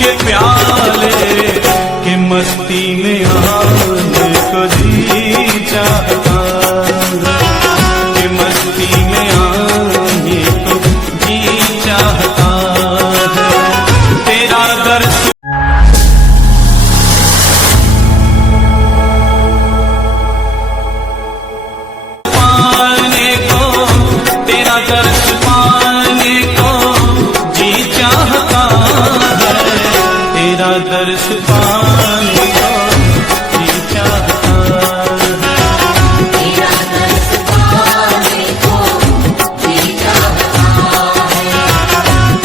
के प्याले के मस्ती में आने को जी चाहता के मस्ती में आने को जी चाहता है तेरा दर्श पाने को तेरा दर्श पाने को जी चाहता है तेरा दर्श पाने को जी चाहता है तेरा दर्श पाने को जी चाहता है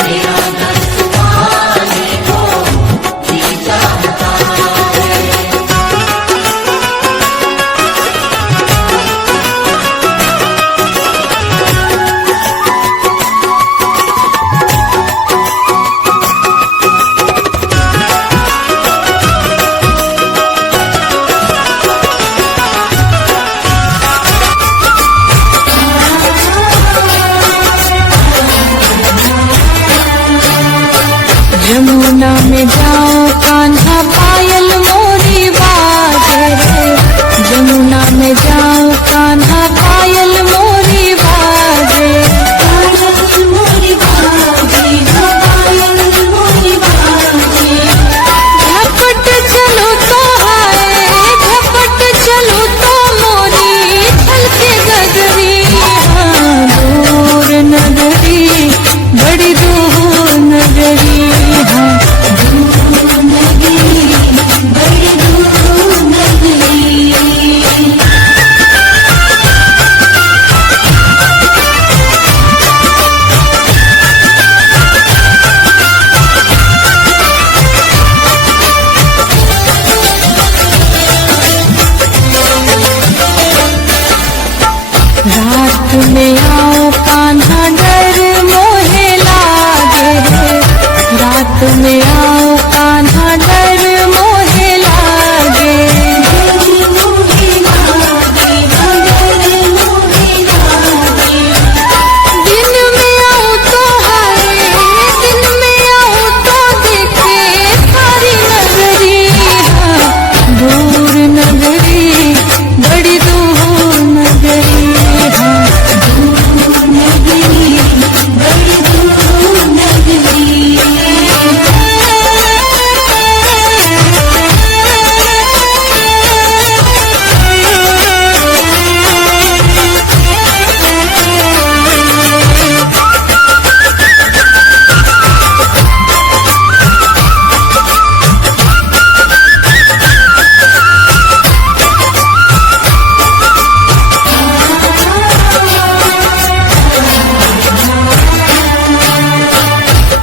तेरा दर्श पाने को जी चाहता है। यमुना में जाओ कान्हा पायल मोरी बाजे यमुना में जाओ कान्हा पायल मोरी बाजे पायल मोरी बाजे पायल मोरी बाजे झपट चलो तो हाय झपट चलो तो मोरी छलके गगरी हाँ दूर नगरी बड़ी दूर नगरी हाँ दूर नगरी बड़ी दूर नगरी। रात में आओ कान्हा डर मोहे लागे रात में आओ कान्हा डर मोहे लागे डर मोहे लागे डर मोहे लागे दिन में आओ तो हाय दिन में आओ तो देखे सारी नगरी हाँ दूर नगरी बड़ी दूर नगरी हाँ दूर नगरी बड़ी दूर नगरी।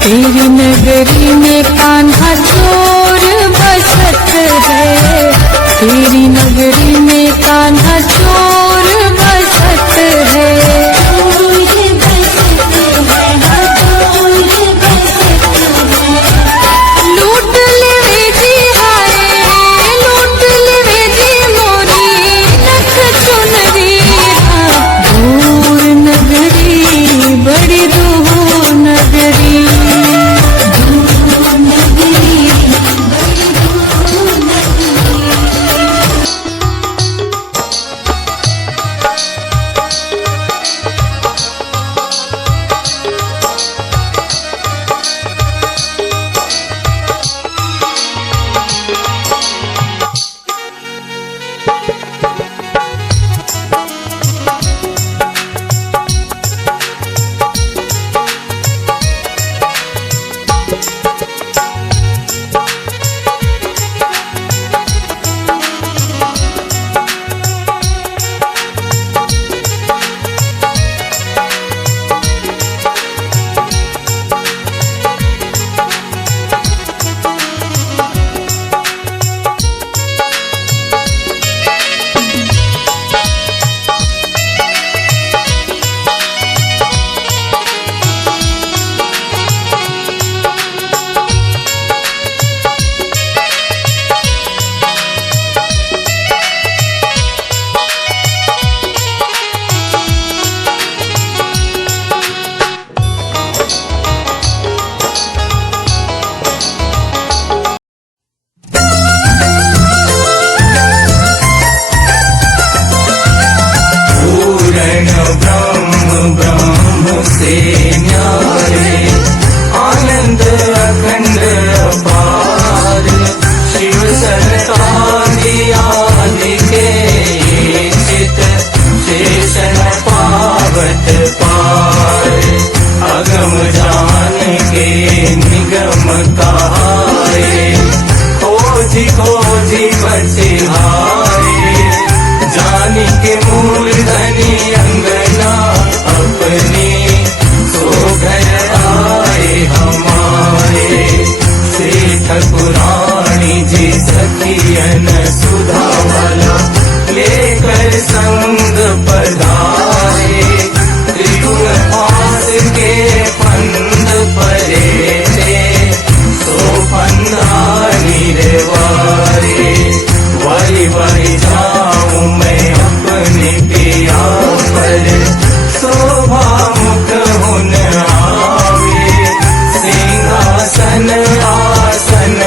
तेरी नगरी में कान्हा चोर बसत है तेरी नगरी में कान्हा चोर बसत है दूर बसत है दूर बसत है लूट लेवे जी हाय लूट लेवे जी मोरी नख चुनरी हाँ दूर नगरी बड़ी दूर नगरी दूर नगरी बड़ी दूर नगरी। निगम कहाए, खोजी खोजी बचिहारे, जानी के मूर्धनि अंगना अपनी, सो घर आए हमारे। श्री ठाकुरानी जी सखियन सुधा वाला, लेकर संग पधारे, त्रियुग पास के फंद परे थे, सो फंदानी रेवारे। वही वही जाऊं मैं अपने पिया पर, शोभा मुख हुन आवे, सिंहासन आसन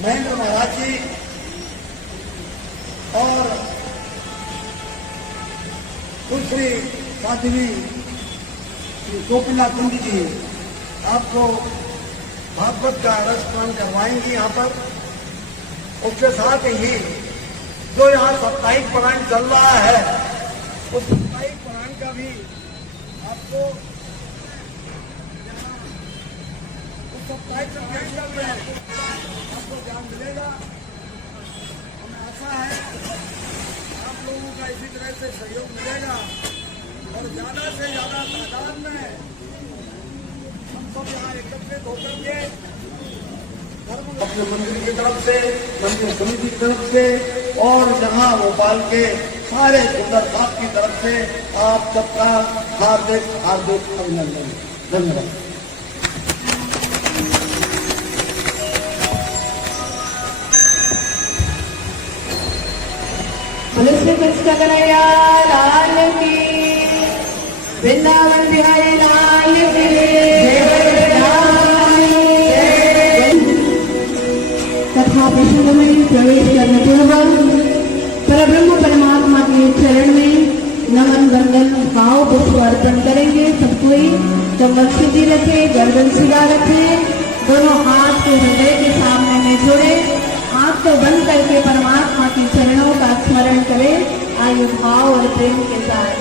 महेंद्र महाराज जी और दूसरी साध्वी श्री गोपीनाथ कुंड जी आपको भागवत का रसपान करवाएंगी यहाँ पर। उसके साथ ही जो यहाँ साप्ताहिक पुराण चल रहा है उस साप्ताहिक पुराण का भी आपको उस साप्ताहिक पुराण का भी आपको ज्ञान मिलेगा। हमें आशा है आप लोगों का इसी तरह से सहयोग मिलेगा और ज्यादा से ज्यादा तादाद में हम सब यहाँ एकत्रित होकर के अपने मंदिर की तरफ से, मंदिर समिति की तरफ से और जहां भोपाल के सारे सुंदर साहब की तरफ से आप सबका हार्दिक हार्दिक अभिनंदन। धन्यवाद। पुलिस में कृष्ण कन्हैया लाल की, वृंदावन बिहारी लाल की तथा विष्णु में प्रवेश करने पूर्व परब्रह्म परमात्मा के चरण में नमन वंदन भाव पुष्प अर्पण करेंगे। सब कोई कमर सीधी रखे, गर्दन सीधा रखे, दोनों हाथ को हृदय के सामने में जोड़े, आंख को बंद करके परमात्मा के चरणों का स्मरण करें आयु भाव और प्रेम के साथ।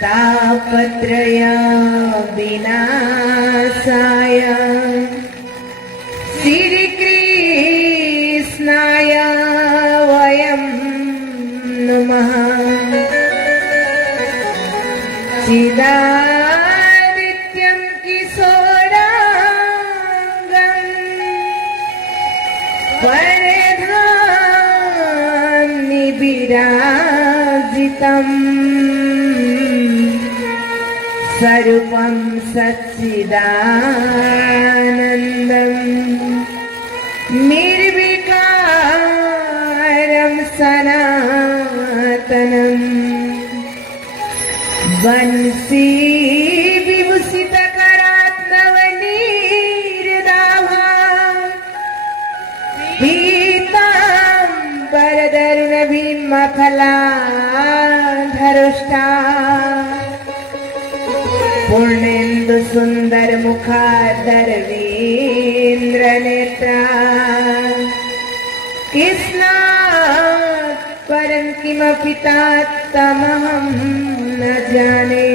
तापत्रय विनाशाय श्रीकृष्णाय वयं नमः। चिदादित्यं किशोरांगं परधाम्नि विराजितम् स्वरूपं सच्चिदानन्दं निर्विकारं सनातनं वंशी विभूषितकरात्मवनीर्दाभा पीताम्बरधरुणभीमफलाधरुष्टा पूर्णेन्दु सुंदर मुखादर वीन्द्र नेत्रा कृष्णात् परं किमपि तमहं न जाने।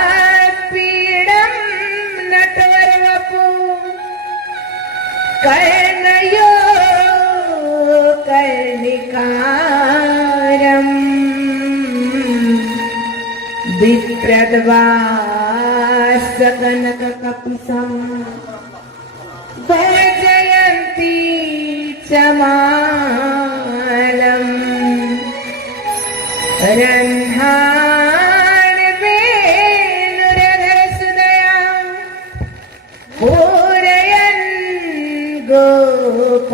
बर्हापीडं नटवरवपु कर्णयो कर्णिकारम् विप्रद्वासकनककपिशं वैजयन्ती च मालम् रन्हावेणुरधरसुदया पूरयन् गोपविन्दैः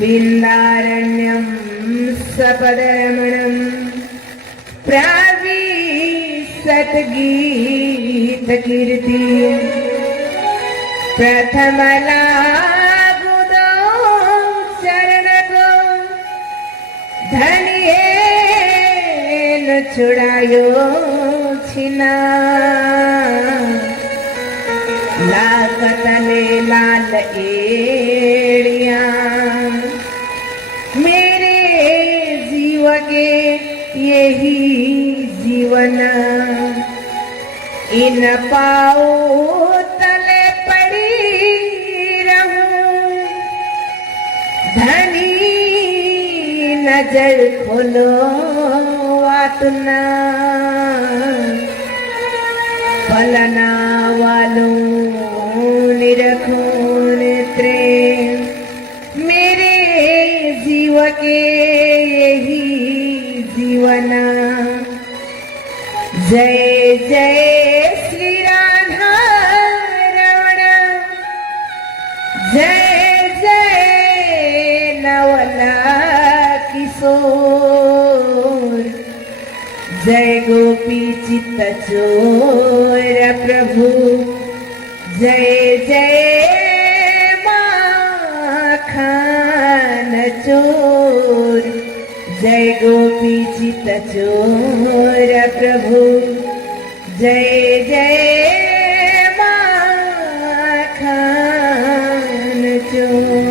बिन्दारण्यं सपदरमणं प्राविशत गीतकीर्ति प्रथमलागुदो चरणको धनियेन छुड़ायो छिना लाकतले लाल एड़िया मेरे जीव के यही जीव जीवन इन पाओ तले पड़ी रहूं, धनी नजर खोलो वातना, पलना वालों निरखून त्रेम मेरे जीव के यही जीवना। जय जय श्री राधा रमण, जय जय नवला किशोर, जय गोपी चित्त चोर प्रभु, जय जय माखन चोर, जय गोपी चित्त चोर प्रभु, जय जय माखन चोर।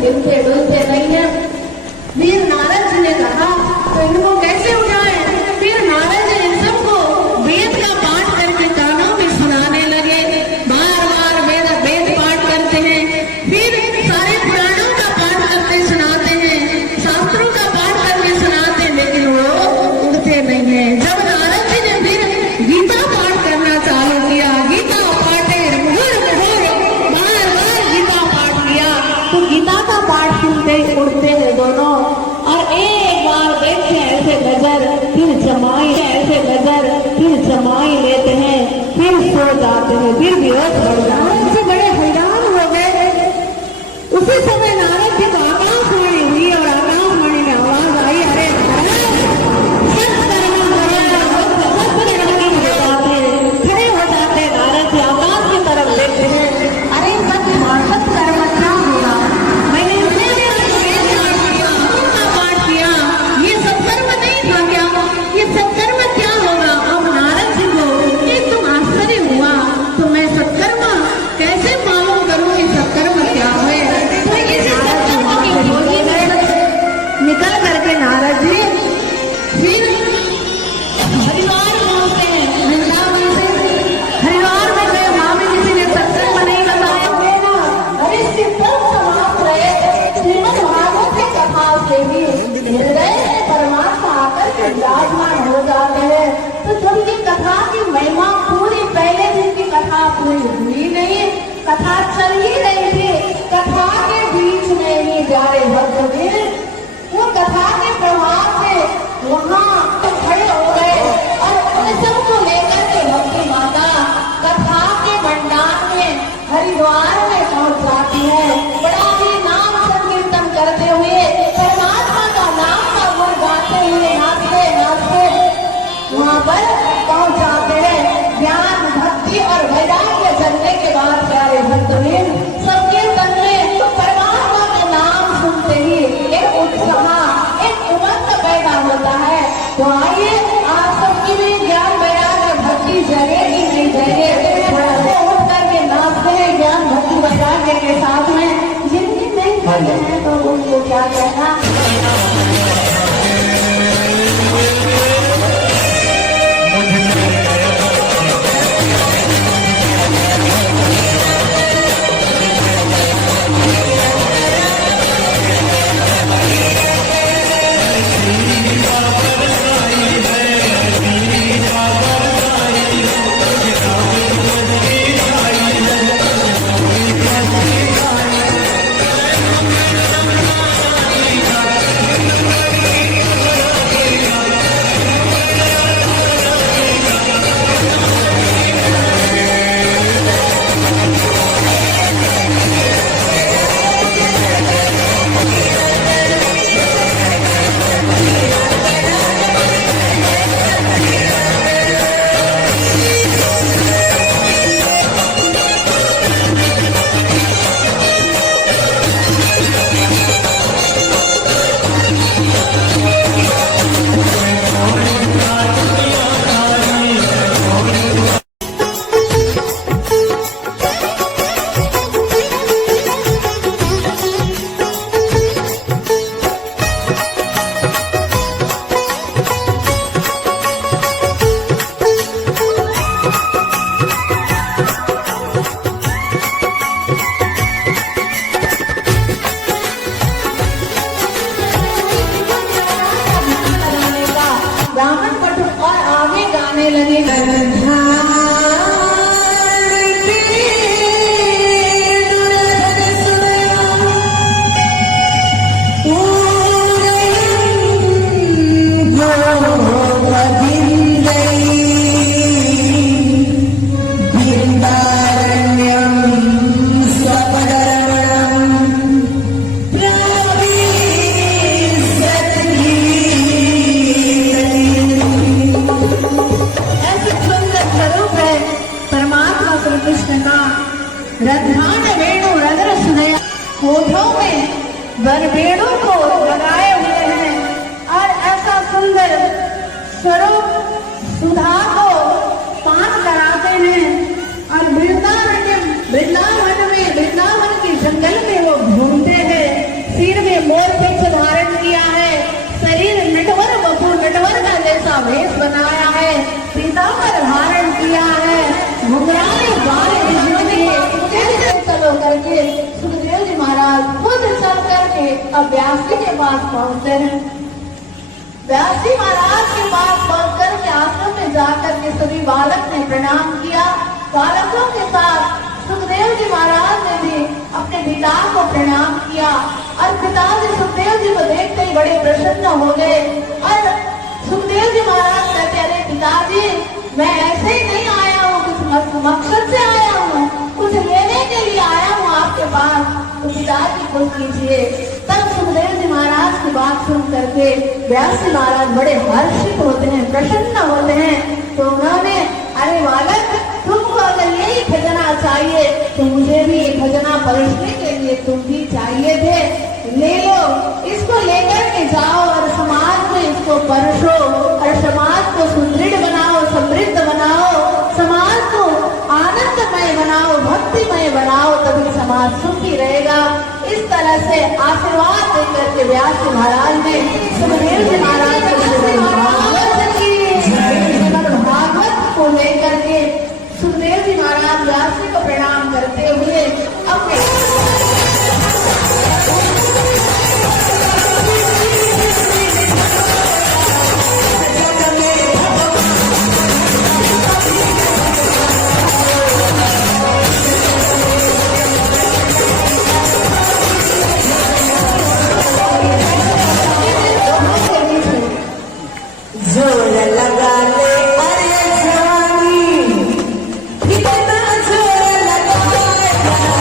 हिलते डुलते नहीं है। वीर नारद जी ने कहा तो इनको कैसे उठाए? फिर नारद जी इन सबको वेद का पाठ करके कानों में सुनाने लगे। बार बार वेद पाठ करते हैं, फिर सारे पुराणों का पाठ करके सुनाते हैं, शास्त्रों का पाठ करके सुनाते हैं, लेकिन वो उड़ते नहीं है। जब नारद जी ने फिर गीता पाठ करना चालू किया, गीता पाठे बार बार गीता पाठ फिर बेहोश हो गया। नारद जी बड़े हैरान हो गए। उसी समय नारद जी को आकाशवाणी हुई और आकाशवाणी में आवाज आई, अरे खड़े हो जाते नारद जी आकाश की तरफ देखते हैं। अरे सत्कर्म क्या हुआ? मैंने पाठ किया, ये सत्कर्म नहीं था क्या? ये सत्कर्म क्या होगा? अब नारद जी को एक तुम आश्चर्य हुआ, तो मैं सत्कर्म कैसे मालूम करूं कि सत्कर्म क्या है? तो इसी सत्कर्म की खोजी में निकल करके नारद जी फिर हरिद्वार पहुंचते हैं। वृंदावन से हरिद्वार में गए, वहां में किसी ने सत्संग नहीं बताया। अरे इसके सब समाप्त रहे श्रीमद् भागवत की कथा से भी हृदय में परमात्मा आकर के विराजमान हो जाते हैं। तो जब ये कथा की महिमा पूरी, पहले दिन की कथा पूरी हुई नहीं, कथा चल ही रही थी, कथा के बीच में ही प्यारे भक्तजन वो कथा के प्रभाव से वहाँ खड़े हो गए और उन सबको लेकर के भक्ति माता कथा के भंडार में हरिद्वार में पहुंच जाती है। बड़ा ही नाम संकीर्तन करते हुए परमात्मा का नाम का गुण गाते हुए नाचते नाचते वहाँ पर पहुंच जाते हैं। ज्ञान भक्ति और वैराग्य चलने के बाद प्यारे भक्तजन संकीर्तन में परमात्मा का नाम सुनते ही एक उत्साह, एक उमंग पैदा होता है। तो आइए आप सबकी भी ज्ञान वैराग्य भक्ति जगेगी नहीं जगेगी, उठ करके नाचते हैं ज्ञान भक्ति वैराग्य के साथ में। जिनकी नहीं करते हैं तो उनको क्या कहना। रंधान वेणु रगर सुनया, होठों में बरबेड़ों को लगाए हुए हैं और ऐसा सुंदर स्वरूप सुधा को पान कराते हैं। और वृंदावन के जंगल में वो घूमते हैं। सिर में मोर पिछ धारण किया है, शरीर नटवर बपुर नटवर का जैसा वेश बनाया है, पीताम्बर धारण किया है, घुंघराले बाल चलो करके सुखदेव जी महाराज खुद चल करके अब व्यासी के पास पहुंचते हैं। व्यासी महाराज के पास पहुंच करके आश्रम में जाकर के सभी बालक ने प्रणाम किया। बालकों के साथ सुखदेव जी महाराज ने भी अपने पिता को प्रणाम किया और पिताजी सुखदेव जी को देखते ही बड़े प्रसन्न हो गए। और सुखदेव जी महाराज कहते, अरे पिताजी मैं ऐसे ही नहीं आया हूँ कुछ मकसद से आया हूँ, कुछ लेने के लिए आया हूँ आपके पास, तो पिताजी को कीजिए। तब सुखदेव जी महाराज की बात सुन करके व्यास जी महाराज बड़े हर्षित होते हैं, प्रसन्न होते हैं। तो उन्होंने, अरे बालक, तुमको अगर यही खजाना चाहिए तो मुझे भी ये खजाना परसने के लिए तुम भी चाहिए थे, ले लो, इसको लेकर के जाओ और समाज में इसको परसो और समाज को सुदृढ़ बनाओ, समृद्ध बनाओ, समाज को आनंदमय बनाओ, भक्तिमय बनाओ, तभी समाज सुखी रहेगा। इस तरह से आशीर्वाद देकर के व्यास जी महाराज ने सुखदेव जी महाराज भागवत को लेकर के सुखदेव जी महाराज व्यास जी को प्रणाम करते हुए अपने जोर लगा ले अरे जवानी, कितना जोर लगा ले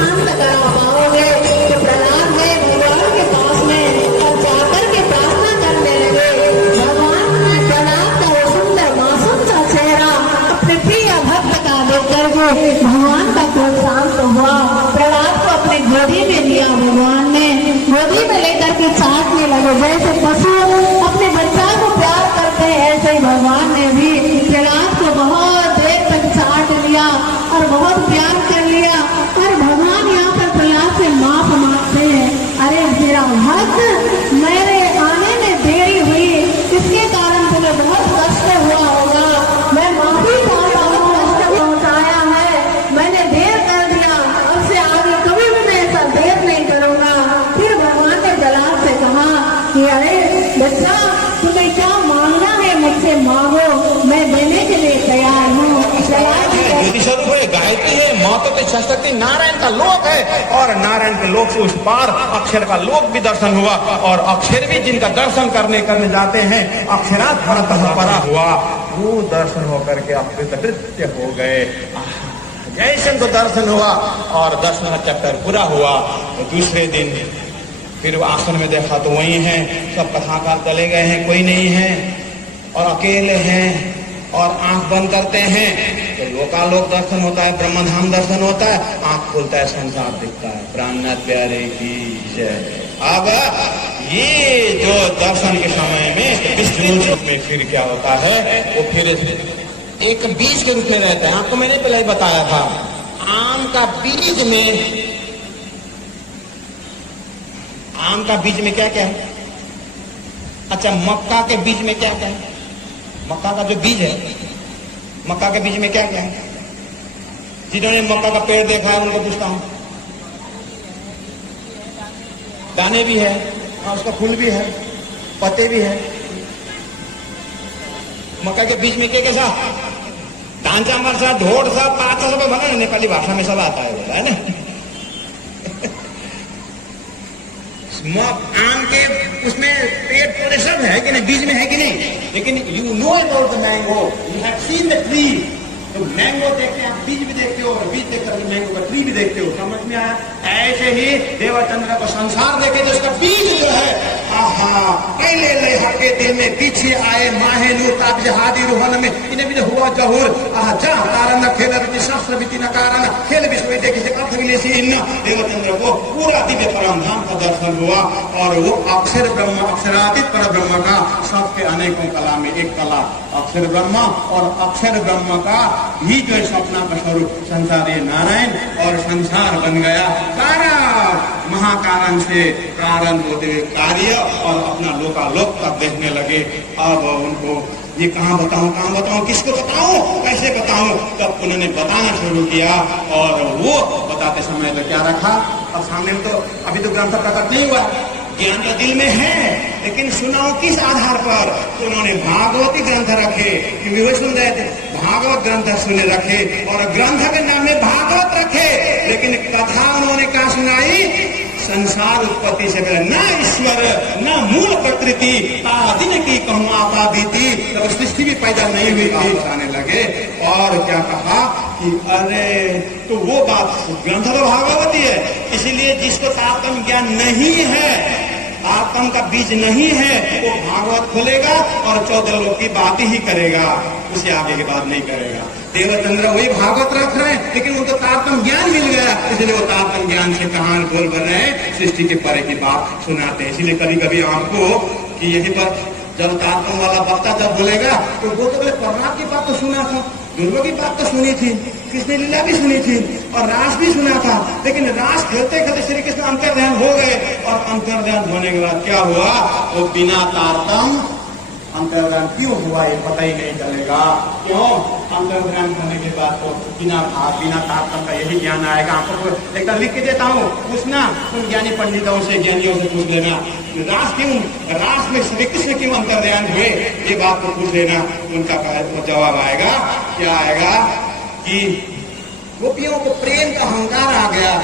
शांत करा पाओगे। तो प्रहलाद ने भगवान के पास में और जाकर के प्रार्थना करने लगे। भगवान ने प्रहलाद का वो सुंदर मासूम सा चेहरा अपने प्रिय भक्त का देख करके भगवान का क्रोध शांत हुआ। प्रहलाद को अपने गोदी में लिया भगवान ने, गोदी में लेकर के चाटने लगे। जैसे पशु अपने बच्चा को प्यार करते हैं, ऐसे ही भगवान ने भी प्रहलाद को बहुत देर तक चाट लिया और बहुत प्यार कर लिया। और भगवान यहाँ पर प्रहलाद से माफ मांगते हैं, अरे मेरा भक्त, मेरे आने में देरी हुई, इसके कारण तुम्हें बहुत कष्ट हुआ होगा, मैं माफी चाहता हूँ, कष्ट पहुँचाया है, मैंने देर कर दिया, अब से आगे कभी भी मैं ऐसा देर नहीं करूँगा। फिर भगवान ने प्रहलाद से कहा कि अरे बच्चा, तुम्हें क्या मांगना है मुझसे मांगो, मैं देने के लिए तैयार हूँ। ज्योति स्वरूप है, गायत्री है, महत्व की शक्ति नारायण का लोक है। और नारायण के लोक से उस पार अक्षर का लोक भी दर्शन हुआ। और अक्षर भी जिनका दर्शन करने जाते हैं, अक्षरात भरत परा हुआ, वो दर्शन होकर के अकृतकृत्य हो गए। जैसे को दर्शन हुआ और दर्शन का चक्कर पूरा हुआ। तो दूसरे दिन फिर वो आश्रम में देखा तो वही है, सब कथाकार चले गए हैं, कोई नहीं है और अकेले हैं और आंख बंद करते हैं तो लोकालोक दर्शन होता है, ब्रह्मधाम दर्शन होता है, आंख खोलता है संसार दिखता है। प्राणनाथ प्यारे की जय। अब ये जो दर्शन के समय में इस रूप में फिर क्या होता है, वो फिर एक बीज के रूप में रहता है। आपको मैंने पहले ही बताया था, आम का बीज में क्या क्या है? अच्छा, मक्का के बीज में क्या क्या है? मक्का का जो बीज है, मक्का के बीज में क्या क्या है? जिन्होंने मक्का का पेड़ देखा है उनको पूछता हूं। दाने भी है और उसका फूल भी है, पत्ते भी है। मक्का के बीज में क्या कैसा? डांचा मरसा, ढोड़ सा, पाचा सब बना, नेपाली भाषा में सब आता है ना। आम के उसमें पेड़ पौधे सब है कि नहीं, बीज में है कि नहीं? लेकिन you know about the mango, you have seen the tree. तो मैंगो देखते हैं, आप बीज भी देखते हो, और बीज देखकर मैंगो का ट्री भी देखते हो। समझ में आया? ऐसे ही देवचंद्र को संसार देखे तो उसका बीज जो है, आहा, पहले ले हके दिल में, पीछे आए माहे नूर ताप जहादी रूहन में, इन्हें भी हुआ जहूर, आहा, जा कारण खेल विधि शास्त्र विधि न कारण खेल विश्व देखे से अर्थ विलेसी इन। देवचंद्र को पूरा दिव्य परम धाम का दर्शन हुआ और वो अक्षर ब्रह्म, अक्षरातीत पर ब्रह्म का, सबके अनेकों कला में एक कला अक्षर ब्रह्म, और अक्षर ब्रह्म का ही जो सपना का स्वरूप संसार नारायण, और संसार बन गया सारा महाकारण से कारण होते हुए कार्य, और अपना लोकालोक तक देखने लगे। अब उनको ये कहाँ बताऊं, किसको बताऊं, कैसे बताऊं? तब उन्होंने बताना शुरू किया। और वो बताते समय तो क्या रखा, अब सामने में तो अभी तो ग्रंथ प्रकट नहीं हुआ, ज्ञान तो दिल में है, लेकिन सुनाओ किस आधार पर? तो उन्होंने भागवती ग्रंथ रखे, क्योंकि वो सुन रहे थे, भागवत ग्रंथ सुने रखे, और ग्रंथ के नाम में भागवत रखे। लेकिन कथा उन्होंने क्या सुनाई? संसार उत्पत्ति से पहले, न ईश्वर न मूल प्रकृति, दिन की कहूँ आपा बीती, तब सृष्टि भी पैदा नहीं हुई थी, बताने लगे। और क्या कहा कि अरे, तो वो बात, ग्रंथ तो भागवती है, इसीलिए जिसको तारतम्य ज्ञान नहीं है, आत्म का बीज नहीं है, वो भागवत खोलेगा और 14 लोग की बात ही करेगा, उसे आगे की बात नहीं करेगा। देवचंद्र वही भागवत रख रहे हैं, लेकिन उनको तारतम्य ज्ञान मिल गया, इसलिए वो तारतम्य ज्ञान से कहानी बोल बन रहे हैं, सृष्टि के परे की बात सुनाते हैं। इसीलिए कभी कभी आपको कि यहीं पर जब तारतम्य वाला वक्ता जब बोलेगा तो वो तो बोले प्रहलाद की बात तो सुना था, दुर्गा की बात तो सुनी थी, कृष्ण लीला भी सुनी थी, और रास भी सुना था, लेकिन रास खेलते खेलते श्री कृष्ण अंतर्ध्यान हो गए, और अंतर्ध्यान होने के बाद क्या हुआ, वो बिना तारतम्य अंतर्ध्यान क्यों हुआ ये पता ही नहीं चलेगा। क्यों? अंतर्ध्यान होने के बाद तो बिना तारतम्य का यही ज्ञान आएगा। आपको एक बार लिख के देता हूँ, पूछना उन ज्ञानी पंडितों से, ज्ञानियों से पूछ लेना, रास क्यों, रास में श्री कृष्ण क्यों अंतर्ध्यान हुए, ये बात को पूछ लेना, उनका जवाब आएगा। क्या आएगा कि गोपियों को प्रेम का अहंकार आ गया,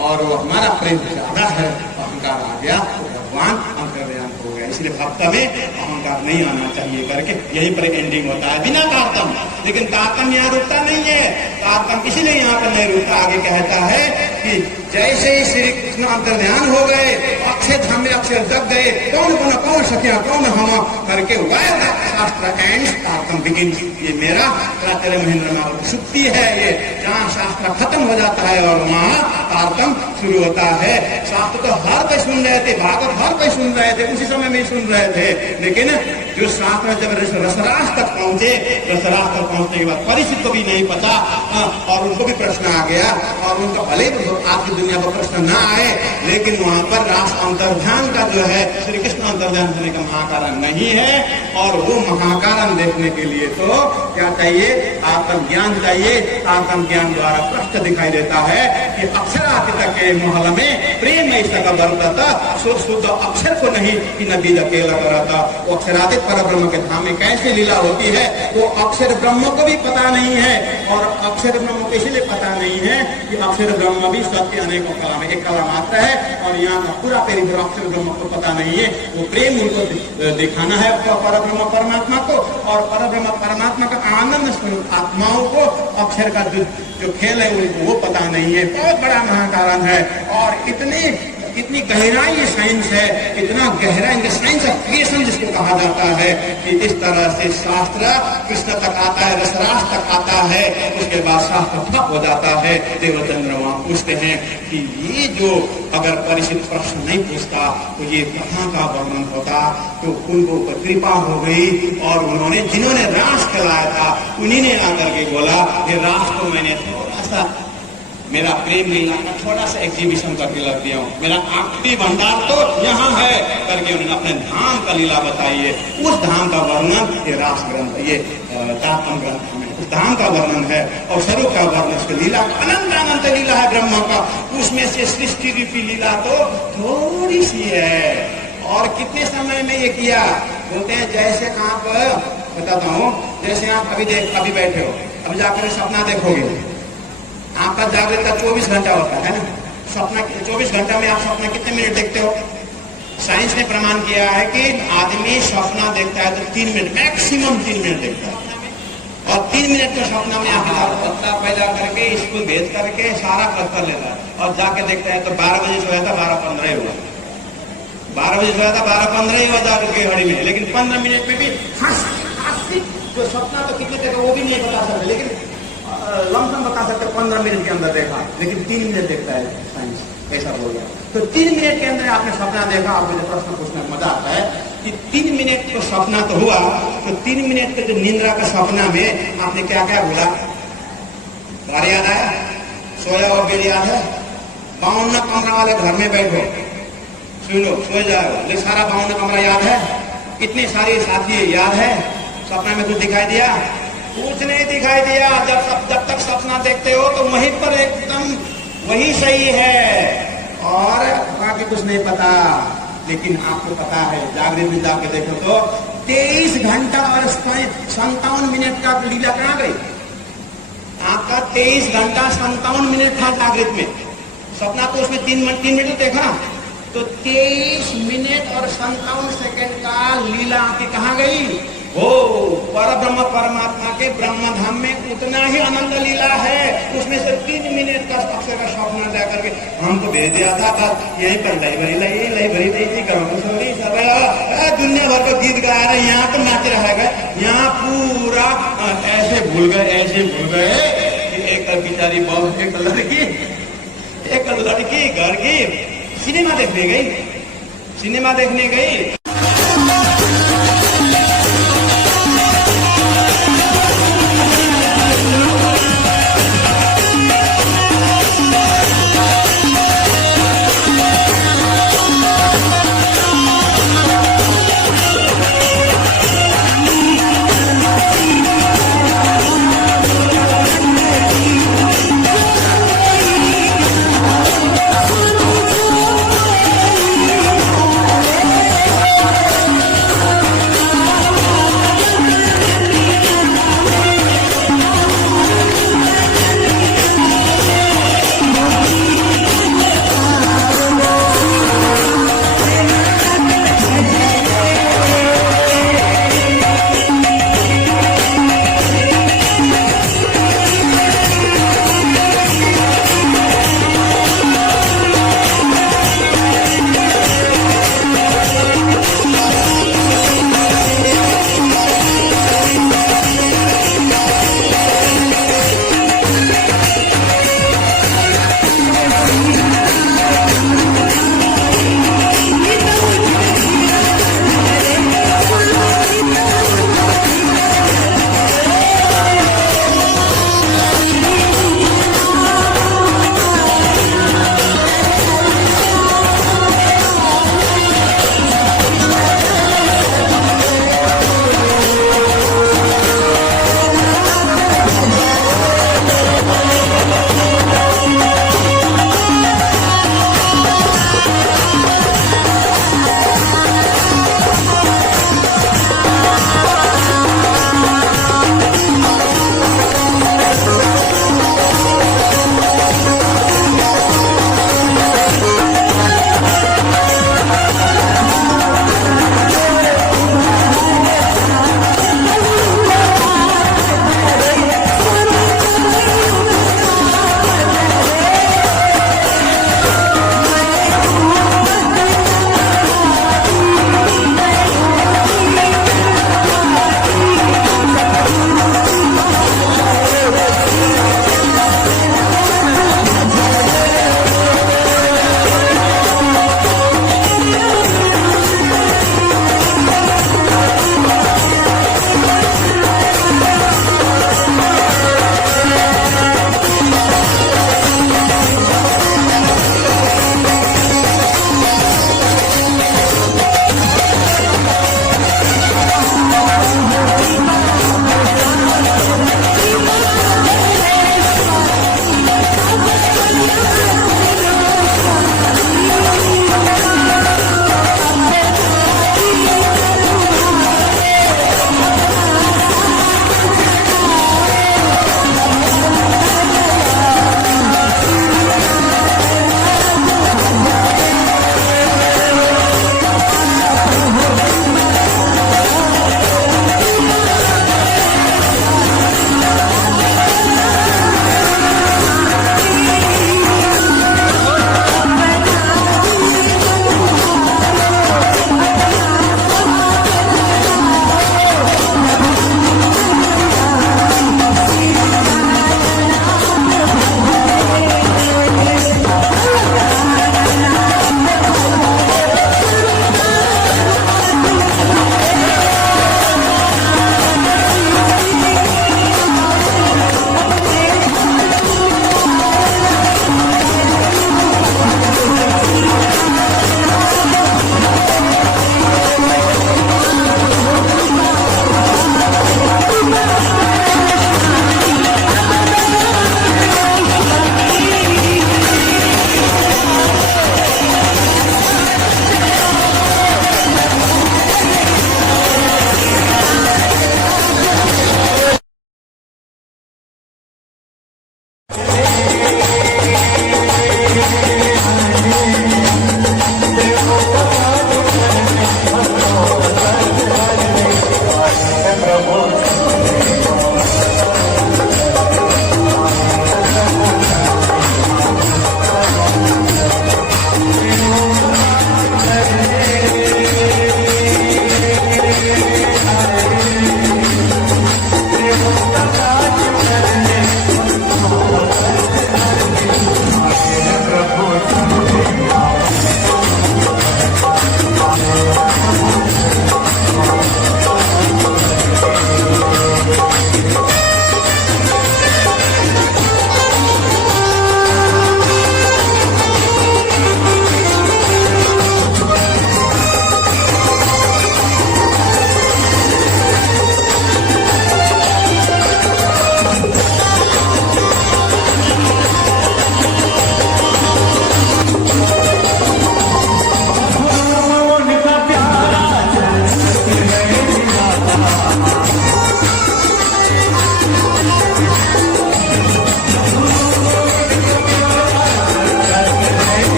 और वो हमारा प्रेम ज्यादा है, अहंकार आ गया, तो भगवान अंतर्ध्यान हो गया। इसलिए इसलिए भक्त में अहंकार नहीं आना चाहिए करके यहीं पर एंडिंग होता है बिना तारतम। लेकिन तारतम यहाँ रुकता नहीं है, तारतम इसीलिए यहाँ पर नहीं रुकता। आगे कहता है कि जैसे ही श्री कृष्ण अंतर्ध्यान हो गए, अक्षय धाम में अक्षर दब गए, कौन बना कौन सकिया कौन हम करके शास्त्र एंड तारतम बिगिन। ये मेरा तेरे महेंद्र नाथ सुक्ति है, ये जहाँ शास्त्र खत्म हो जाता है और वहाँ तारतम शुरू होता है। शास्त्र तो हर कोई सुन रहे थे, भागवत हर कोई सुन रहे थे, उसी समय में सुन रहे थे, लेकिन जो शास्त्र जब रसरास तक पहुंचे, रसरास तक पहुंचने के बाद परिचित को भी नहीं पता और उनको भी प्रश्न आ गया और उनका भले आज की दुनिया को प्रश्न ना आए, लेकिन वहां पर रास अंतर्ध्यान का जो है श्री कृष्ण अंतर्ध्यान होने का महाकारण नहीं है। और वो महाकारण देखने के लिए तो क्या चाहिए, आत्म ज्ञान चाहिए। आत्म ज्ञान द्वारा स्पष्ट दिखाई देता है कि अक्षरातीत के महल में प्रेम ऐसा का वर्तता, शुद्ध अक्षर को नहीं कि न बीज अकेला कराता। वो अक्षरातीत पर ब्रह्म के धाम में कैसे लीला होती है वो अक्षर ब्रह्म को भी पता नहीं है। और अक्षर ब्रह्म को इसलिए पता नहीं है कि अक्षर ब्रह्म भी सत्य अनेकों कला में एक कला मात्र है और यहाँ का पूरा पेरिफेर अक्षर ब्रह्म को पता नहीं है। वो प्रेम उनको दिखाना है पर ब्रह्म परमात्मा को, और पर ब्रह्म परमात्मा का आनंद स्वरूप आत्माओं को अक्षर का जो खेल है उनको वो पता नहीं है। बहुत बड़ा महाकारण है और इतनी गहराई ये साइंस है, इतना गहरा इनका साइंस ऑफ क्रिएशन जिसको कहा जाता है कि इस तरह से शास्त्र कृष्ण तक आता है, रसरास तक आता है, उसके बाद शास्त्र ठप हो जाता है। देवचंद्र वहां पूछते हैं कि ये जो अगर परिचित प्रश्न नहीं पूछता तो ये कहाँ का वर्णन होता, तो उनको कृपा हो गई और उन्होंने जिन्होंने रास खिलाया था उन्हीं ने आकर के बोला ये रास को मैंने थोड़ा सा मेरा प्रेम लीला का थोड़ा सा एग्जीबिशन करके लग दिया हूँ, मेरा आखिरी भंडार तो यहाँ है करके उन्होंने अपने धाम का लीला बताई है। उस धाम का वर्णन ये रास ग्रंथ, ये तारतम ग्रंथ में उस धाम का वर्णन है और स्वरूप का वर्णन, उसकी लीला अनंत अनंत लीला है ब्रह्म का। उसमें से सृष्टि रूपी लीला तो थोड़ी सी है। और कितने समय में ये किया, बोलते हैं जैसे आप बताता हूँ, जैसे आप अभी बैठे हो, अभी जाकर सपना देखोगे, आपका जागृत 24 घंटा होता है ना, सपना 24 घंटा में आप सपना कितने मिनट देखते हो। साइंस ने प्रमाण किया है कि आदमी सपना देखता है तो 3 मिनट, मैक्सिमम 3 मिनट देखता है। और 3 मिनट के सपना में पत्ता पैदा करके स्कूल भेज करके सारा कर लेता है और जाके देखता है तो 12 बजे सोया था 12:15 हुआ, 12 बजे सोया था 12:15 हुआ जाके घड़ी में, लेकिन 15 मिनट में भी जो सपना तो कितने देखा वो भी नहीं बता सकते, लेकिन लमसम बता सकते 15 मिनट के अंदर देखा, लेकिन 3 मिनट देखता है साइंस, ऐसा हो गया। तो 3 मिनट के अंदर आपने सपना देखा, आपको जो प्रश्न पूछने में मजा आता है कि 3 मिनट को सपना तो हुआ, तो 3 मिनट के जो निंद्रा का सपना में आपने क्या क्या बोला, घर याद आया, सोया और बेल याद है, 52 कमरा वाले घर में बैठो, सुनो सो जाओ, लेकिन सारा 52 कमरा याद है, इतने सारे साथी याद है, सपना में कुछ दिखाई दिया, कुछ नहीं दिखाई दिया। जब तक सपना देखते हो तो वहीं पर एकदम वही सही है और बाकी कुछ नहीं पता। लेकिन आपको पता है जागृत में जाके देखो तो 23 घंटा और 57 मिनट का लीला कहाँ गई, आपका 23 घंटा 57 मिनट था जागृत में, सपना तो उसमें 3 मिनट देखा, तो 23 मिनट और 57 सेकंड का लीला आपकी कहाँ गई। वो पर ब्रह्म परमात्मा के ब्रह्म धाम में उतना ही आनंद लीला है, उसमें से 3 मिनट का अक्षर का सपना जाकर के हमको भेज दिया था, यहीं पर लई भरी करो दुनिया भर का गीत गाया रहे, यहाँ तो नाच रहा है, यहाँ पूरा ऐसे भूल गए कि एक बेचारी बहू, एक लड़की घर की सिनेमा देखने गई।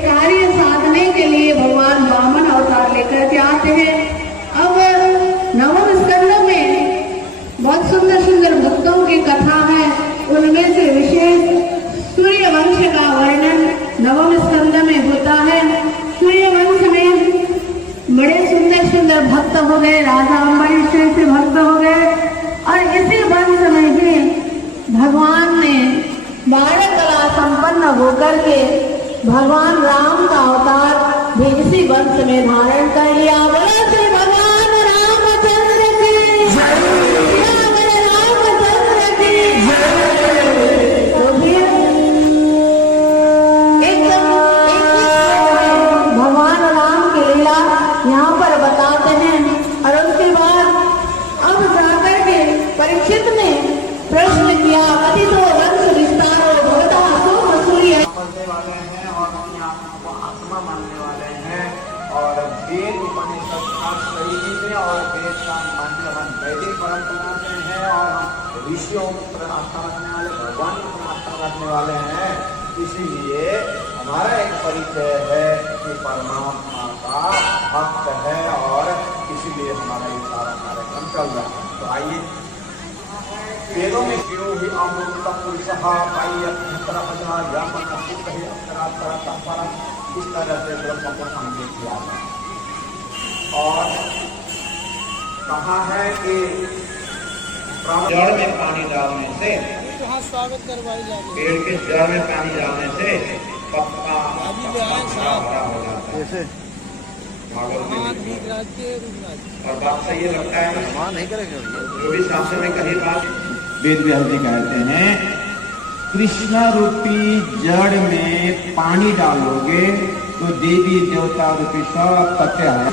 कार्य साधने के लिए भगवान वामन अवतार लेकर के आते हैं। अब नवम स्कंद में बहुत सुंदर सुंदर भक्तों की कथा है। उनमें से विशेष सूर्य वंश का वर्णन नवम स्कंद में होता है। सूर्य वंश में बड़े सुंदर सुंदर भक्त हो गए, राजा अम्बरीश से भक्त हो गए। और इसी वंश में ही भगवान ने 12 कला संपन्न होकर के भगवान राम का अवतार भी इसी वंश में धारण कर लिया। बोलो श्री भगवान रामचंद्र की जय, रामचंद्र की जय। तो फिर एकदम भगवान राम की लीला यहाँ पर बताते हैं। और उसके बाद अब जाकर के परीक्षित ने प्रश्न किया, कथितो वंश विस्तारो भगवता सोम सूर्य। पढ़ने वाले हैं और अपने आप को आत्मा मानने वाले हैं और वेद उपनिषद का सही में और वेद का मानने हम वैदिक परंपरा में है और हम ऋषियों पर आस्था रखने वाले, भगवान पर आस्था रखने वाले हैं। इसीलिए हमारा एक परिचय है कि परमात्मा का भक्त है और इसीलिए हमारा ये सारा कार्यक्रम चल रहा है। तो आइए, वेदों में क्यों ही अमृत पुरुष इस तरह से ब्रह्म को समझे किया है। और कहा है कि जड़ में पानी डालने से, पेड़ के जड़ में पानी डालने से पत्ता हरा हो जाता है। और बात सही लगता है, जो भी शास्त्र में कही बात वेद व्यास जी कहते हैं, कृष्ण रूपी जड़ में पानी डालोगे तो देवी देवता रूपी सब तथ्य है।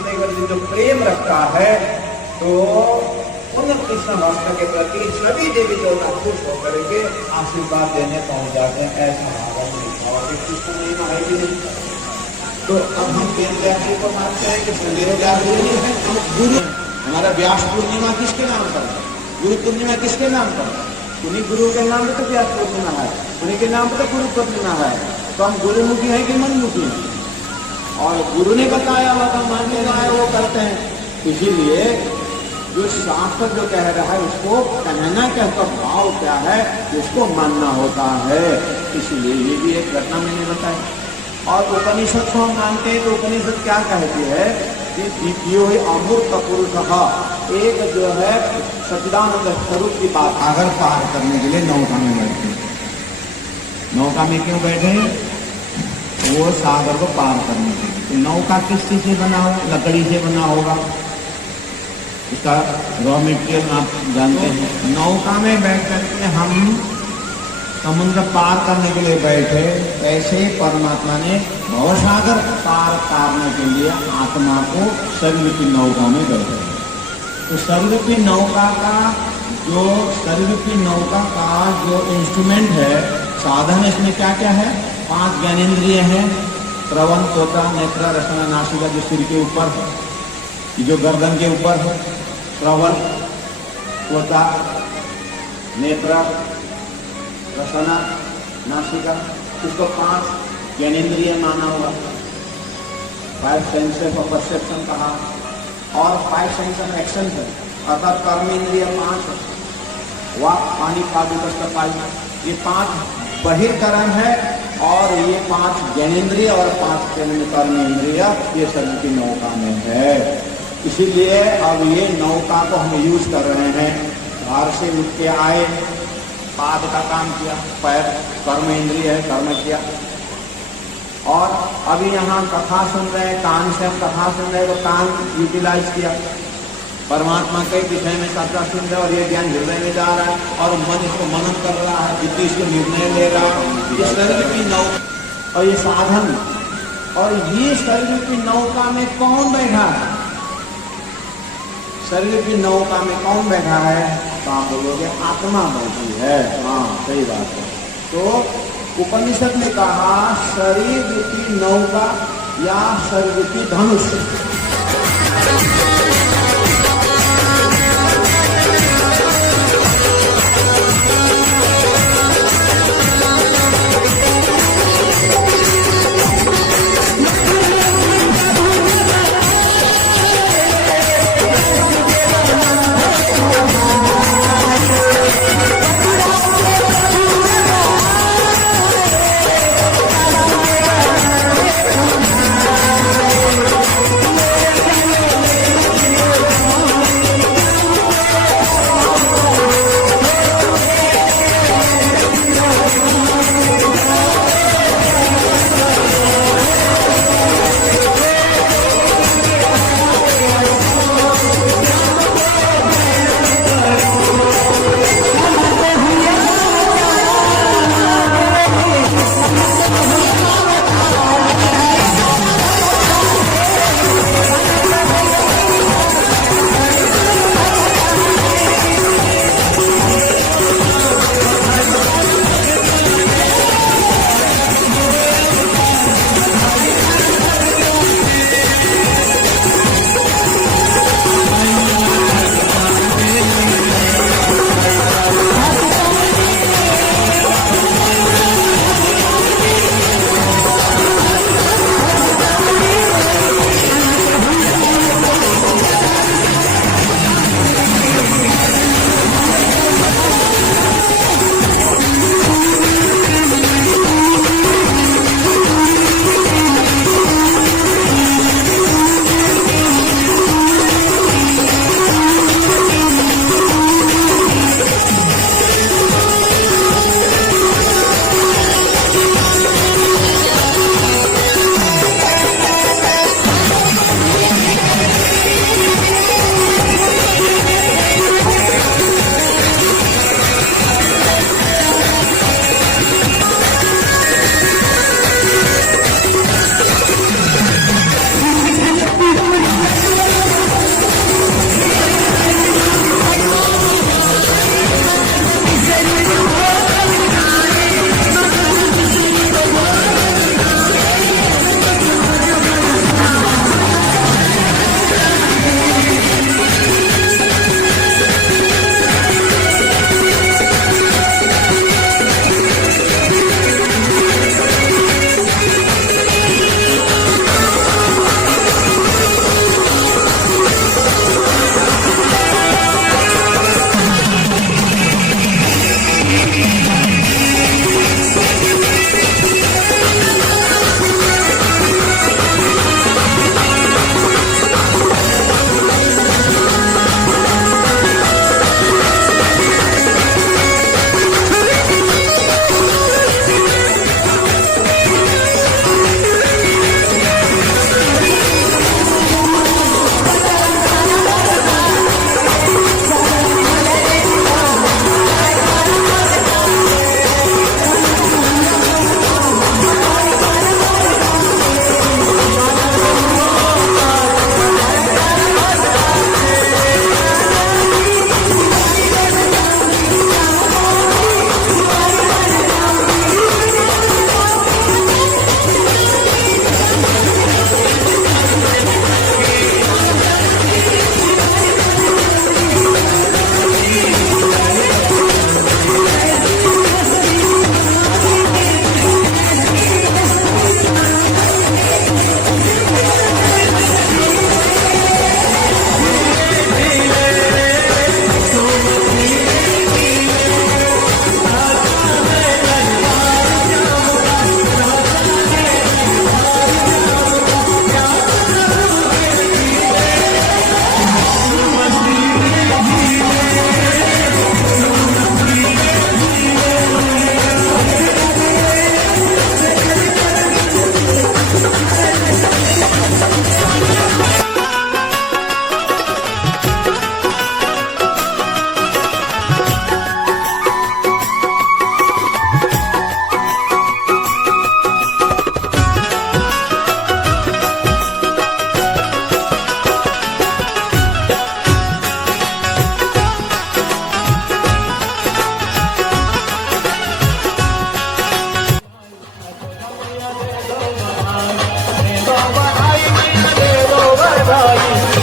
जो प्रेम रखता है तो उन कृष्ण भक्त के प्रति सभी देवी देवता खुश होकर के आशीर्वाद देने पहुंच जाते हैं। ऐसा भागवत लिखा और कृष्ण महिमा है कि नहीं। तो अब हम वेद व्यास जी को मानते हैं कि संदेह व्यास गुरु है, हम गुरु। हमारा व्यास पूर्णिमा किसके नाम पर है? गुरु पूर्णिमा किसके नाम पर? उन्हीं गुरु के नाम पे तो व्यास पूर्णिमा है, उन्हीं के नाम पे तो गुरु पूर्णिमा है। तो हम गुरुमुखी है कि मनमुखी है? और गुरु ने बताया हुआ तो मानने का है वो करते हैं। इसीलिए जो शास्त्र जो कह रहा है उसको कहना क्या, उसका भाव क्या है, उसको मानना होता है। इसीलिए ये भी एक घटना मैंने बताई। और उपनिषद को हम मानते हैं तो उपनिषद क्या कहती है कि द्वितीयो ही अमूर्त पुरुष, एक जो है सच्चिदानंद स्वरूप की बात। सागर पार करने के लिए नौका में बैठे। नौका में क्यों बैठे? वो सागर को पार करने के लिए। तो नौका किस चीज से बना हो? लकड़ी से बना होगा, इसका रॉ मेटेरियल आप जानते हैं। नौका में बैठ करके हम समुद्र पार करने के लिए बैठे, ऐसे परमात्मा ने भवसागर पार करने के लिए आत्मा को शरीर की नौका में बैठे। तो शरीर की नौका का जो इंस्ट्रूमेंट है, साधन, इसमें क्या क्या है? 5 ज्ञानेंद्रिय हैं, श्रवण, त्वचा, नेत्र, रसना, नासिका जो सिर के ऊपर है, जो गर्दन के ऊपर है, श्रवण, त्वचा, नेत्र, रसना, नासिका, इसको 5 ज्ञानेंद्रिय माना हुआ। 5 सेंसेस ऑफ परसेप्शन कहा और 5 सेंस ऑफ एक्शन है, अर्थात कर्म इंद्रिय 5 है। वाक, पानी, पादु, पालना, ये 5 बहिर्करण है और ये 5 ज्ञानेंद्रिय और 5 कर्म इंद्रिय ये शरीर की नौका में है। इसीलिए अब ये नौका को हम यूज कर रहे हैं। घर से उठ के आए, पाद का काम किया, पैर कर्म इंद्रिय है, कर्म किया। और अभी यहाँ कथा सुन रहे हैं, कान से हम कथा सुन रहे हैं तो कान यूटिलाइज किया, परमात्मा के विषय में चर्चा सुन रहे और ये ज्ञान हृदय में जा रहा है और मन इसको मनन कर रहा है, बुद्धि इसको निर्णय ले रहा है। ये शरीर की नौका और ये साधन, और ये शरीर की नौका में कौन बैठा है? शरीर की नौका में कौन बैठा है? तो आप बोलोगे आत्मा बैठी है। हाँ, सही बात है। तो उपनिषद ने कहा शरीर की नौका या शरीर की धनुष।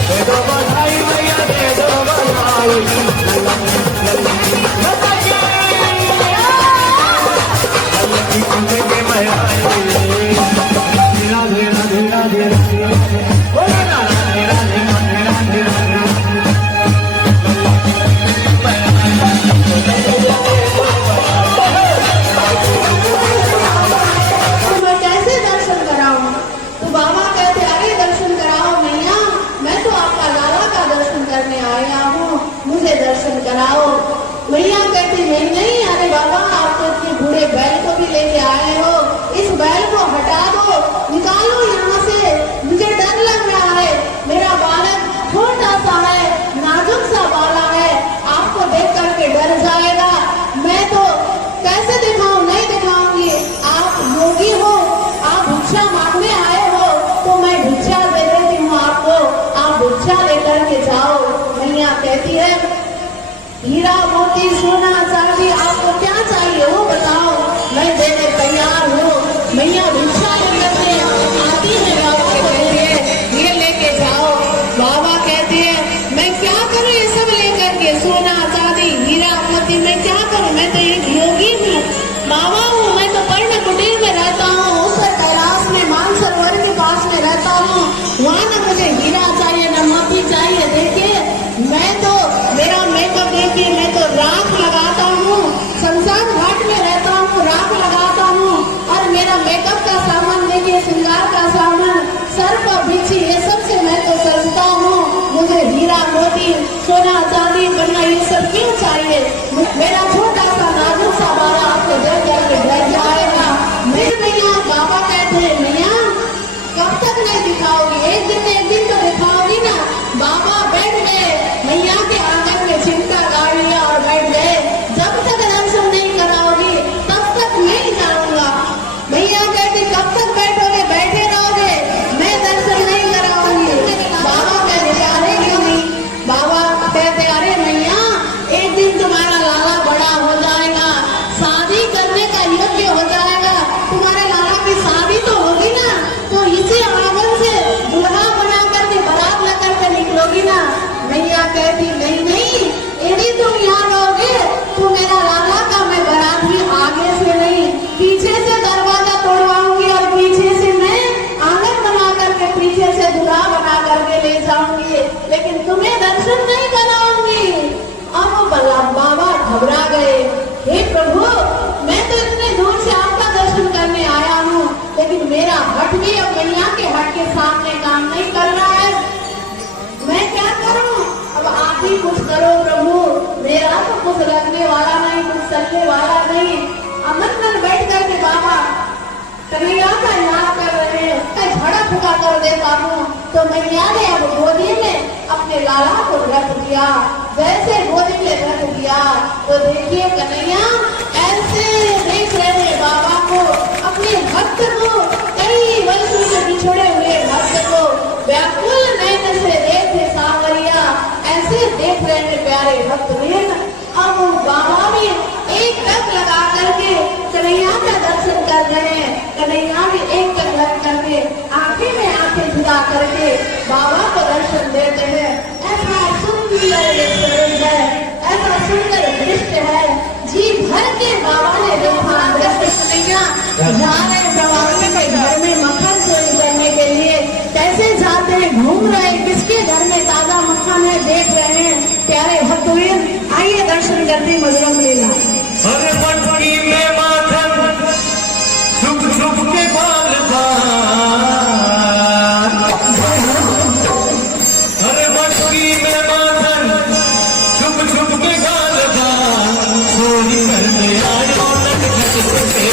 दे दो बधाई मैया दे दो बधाई लल्लकी कुंज के मैं आई राधे राधे राधे राधे बोलो ना राधे राधे राधे राधे राधे मैं कैसे दर्शन कराऊं? तो बाबा कहते अरे दर्शन कराओ मैया, मैं तो आपका लाला का दर्शन करने आया हूँ, मुझे दर्शन कराओ। मैया कहती नहीं नहीं, अरे बाबा आप तो इतने बूढ़े बैल को भी लेके आए हो, इस बैल को हटा दो, निकालो यहाँ से, मुझे डर लग रहा है, मेरा बालक छोटा सा है, नाजुक सा बाला है, आपको देख करके डर जाएगा। मैं तो कैसे दिखाऊं? नहीं दिखाऊंगी। आप योगी हो, आप भिक्षा मांगने आए हो, तो मैं भिक्षा दे देती हूँ आपको, आप भिक्षा लेकर के जाओ। मैया कहती है हीरा मोती सोना चांदी आपको क्या चाहिए वो बताओ, मैं देने तैयार हूँ। मैया भिक्षा लेकर के आती है बाबा को देते, ये लेके जाओ। बाबा कहते हैं मैं क्या करूँ ये सब लेकर के, सोना चांदी हीरा मोती मैं क्या करूँ? मैं तो एक योगी हूँ, बाबा हूँ, मैं तो पर्ण कुटीर में रहता हूँ, ऊपर कैलाश में मानसरोवर के पास में रहता हूँ, वहाँ न मुझे हीरा चाहिए न मोती चाहिए। देखिए मैं तो, मेरा मेकअप देखिए, मैं तो राख लगाता हूँ, शमशान घाट में रहता हूँ, राख लगाता हूँ, और मेरा मेकअप का सामान देखिए, श्रृंगार का सामान, सर्प बिच्छी ये सब से मैं तो सजता हूँ, मुझे हीरा मोती सोना चांदी बनना ये सब क्यों चाहिए? मेरा छोटा सा नाजुक सा बाला आपको देख करके डर जाएगा। फिर मैया बाबा कहते हैं मैया कब तक नहीं दिखाओगी? एक दिन तो दिखाओगी ना। बाबा बैठ गए, मैया के आंगन में चिंता गाड़ लिया और बैठ गए। जब तक दर्शन नहीं कराओगी तब तक नहीं जाऊंगा। मैया कहती कब तक बैठोगे? बैठे रहोगे, मैं दर्शन नहीं कराऊंगी। बाबा कहते अरे क्यों नहीं? बाबा कहते अरे मैया एक दिन तुम्हारा लाला बड़ा हो जाएगा, शादी करने का योग्य हो जाएगा, तुम्हारे लाला की शादी तो होगी ना, तो इसी आंगन से दूल्हा बना करके बारात लेकर के निकलोगी ना। मैया कहती नहीं नहीं, यदि तुम यहाँ रहोगे तो मेरा लाला का मैं बारात भी आगे से नहीं पीछे से दरवाजा तोड़वाऊंगी, और पीछे से मैं आंगन बना करके पीछे से दूल्हा बना करके ले जाऊंगी, लेकिन तुम्हें दर्शन नहीं कराऊंगी। अब बाबा घबरा गए, हे प्रभु मैं तो इतने दूर से आपका दर्शन करने आया हूँ, लेकिन मेरा हट भी अब मैया के हट के सामने काम नहीं कर रहा है, मैं क्या करूँ? अब आप ही कुछ करो प्रभु, मेरा तो कुछ रखने वाला नहीं, कुछ चलने वाला नहीं। अमन में बैठ करके बाबा कन्हैया का याद कर रहे हैं, झड़ा फुका कर देता हूँ। तो मैया ने अब गोदी में अपने लाला को रख दिया, जैसे गोदी में रख दिया तो देखिए कन्हैया ऐसे देख रहे हैं बाबा को, अपने भक्त को, कई वर्षों से बिछड़े हुए भक्त को व्याकुल नयन से देखे सावरिया, ऐसे देख रहे हैं प्यारे भक्त बहन। अब बाबा भी एक टक लगा करके कन्हैया का दर्शन कर रहे हैं, कन्हैया भी एक टक लग करके आंखें में आंखें झुका करके बाबा को दर्शन देते हैं। ऐसा सुंदर रेस्टोरेंट है, ऐसा सुंदर दृश्य है, जी भर के बाबा ने देखा दर्शन। कन्हैया जा रहे प्रवासी के घर में मक्खन चोरी करने के लिए, कैसे जाते हैं, घूम रहे, किसके घर में ताजा मक्खन है देख रहे हैं। प्यारे भक्तवीर आइए दर्शन करते मधुरम लीला। अरे मटकी में माखन छुप छुप के बाल अरे मटकी में माखन छुप छुप के गाल चोरी करने आयो चोरी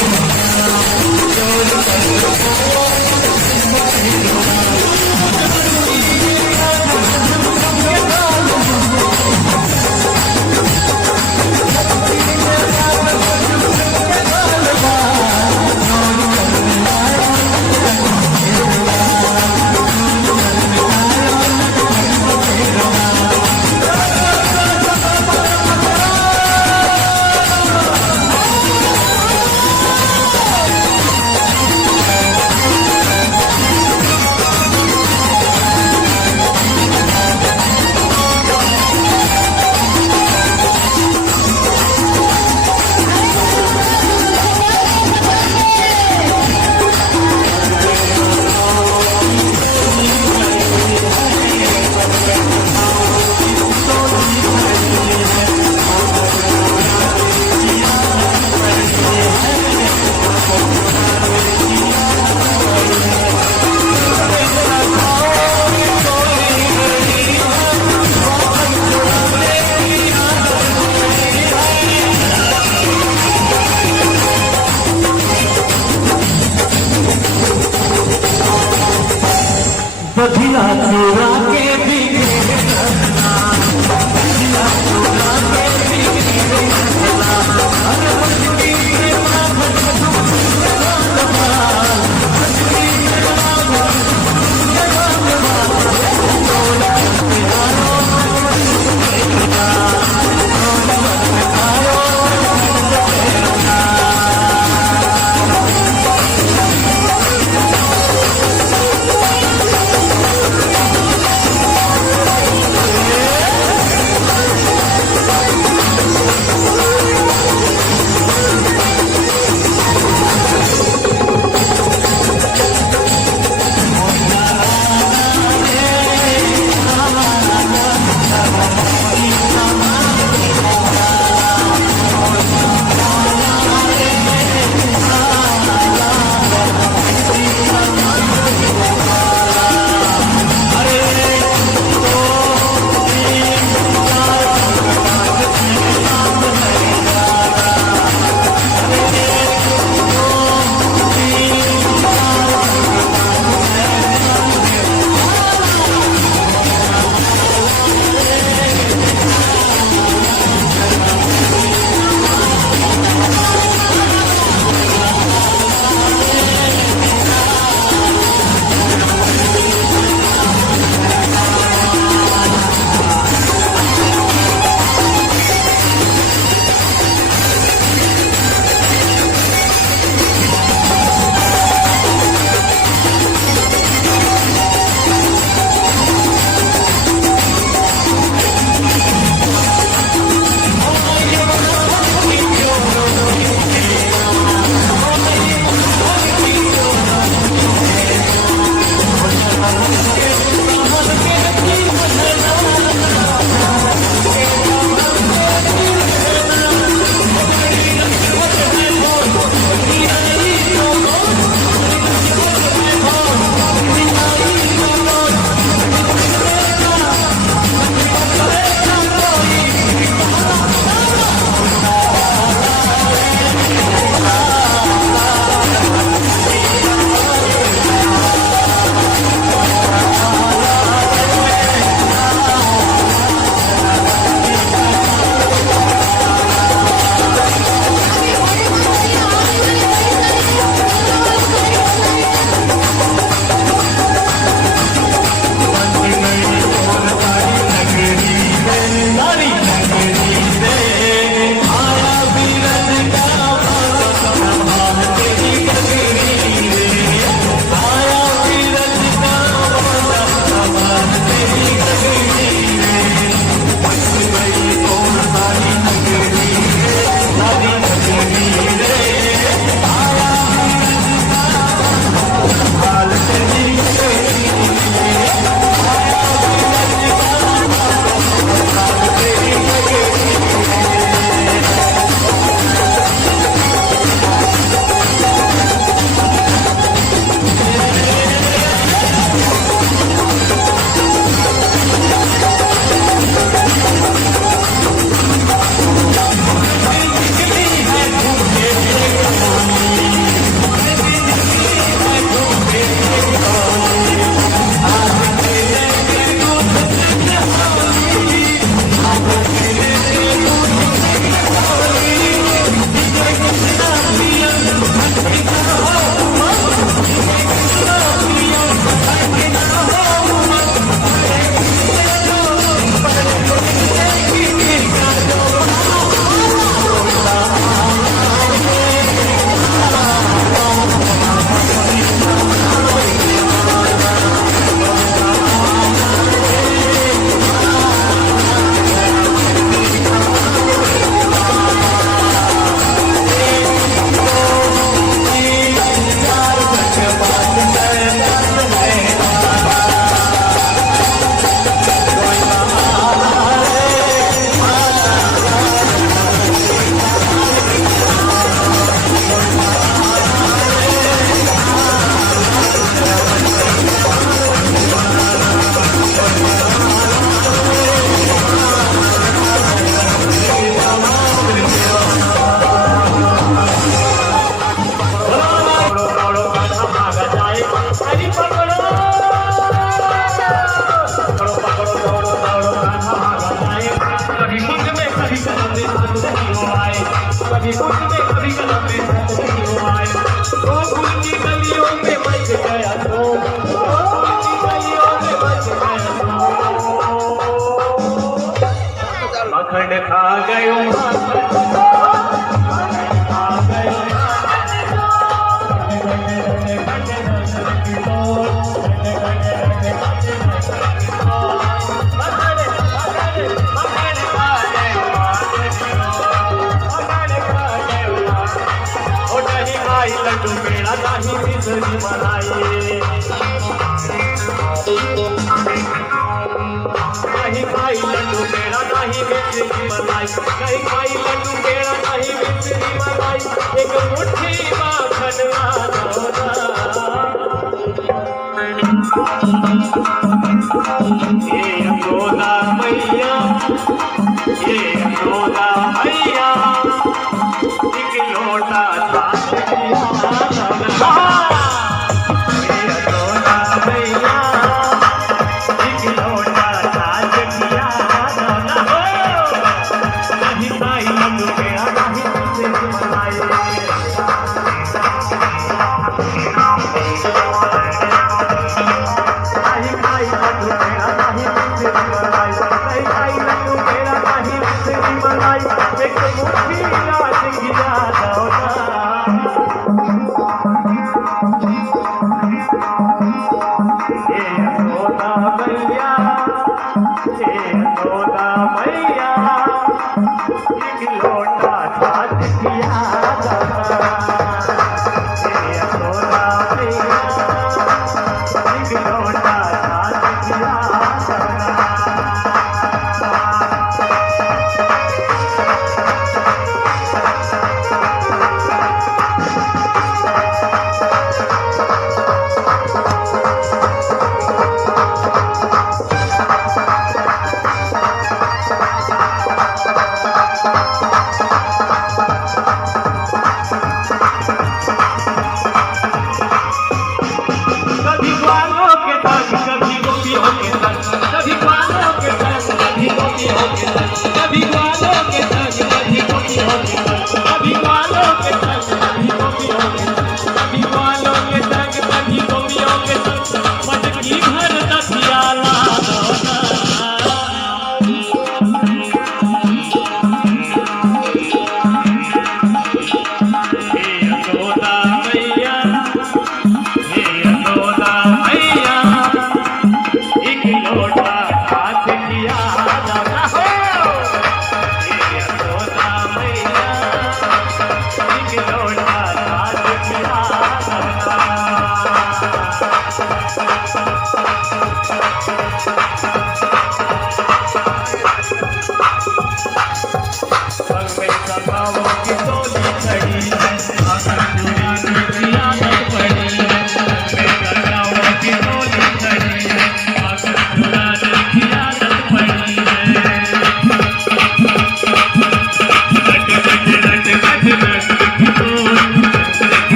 बधिया चोरा के बिगड़े रखना, बधिया चोरा के बिगड़े रखना, अरे भटकी प्रेमा भटकू जवान, भटकी प्रेमा भटकू जवान, चोला प्यारो गयो आ गयो लड्डू पेड़ा नहीं मिसरी मलाई नहीं खाई लड्डू पेड़ा नहीं मिसरी मलाई नहीं खाई लड्डू पेड़ा नहीं मिसरी मलाई एक मुट्ठी माखन ये यशोदा मैया ये यशोदा मैया एक लोटा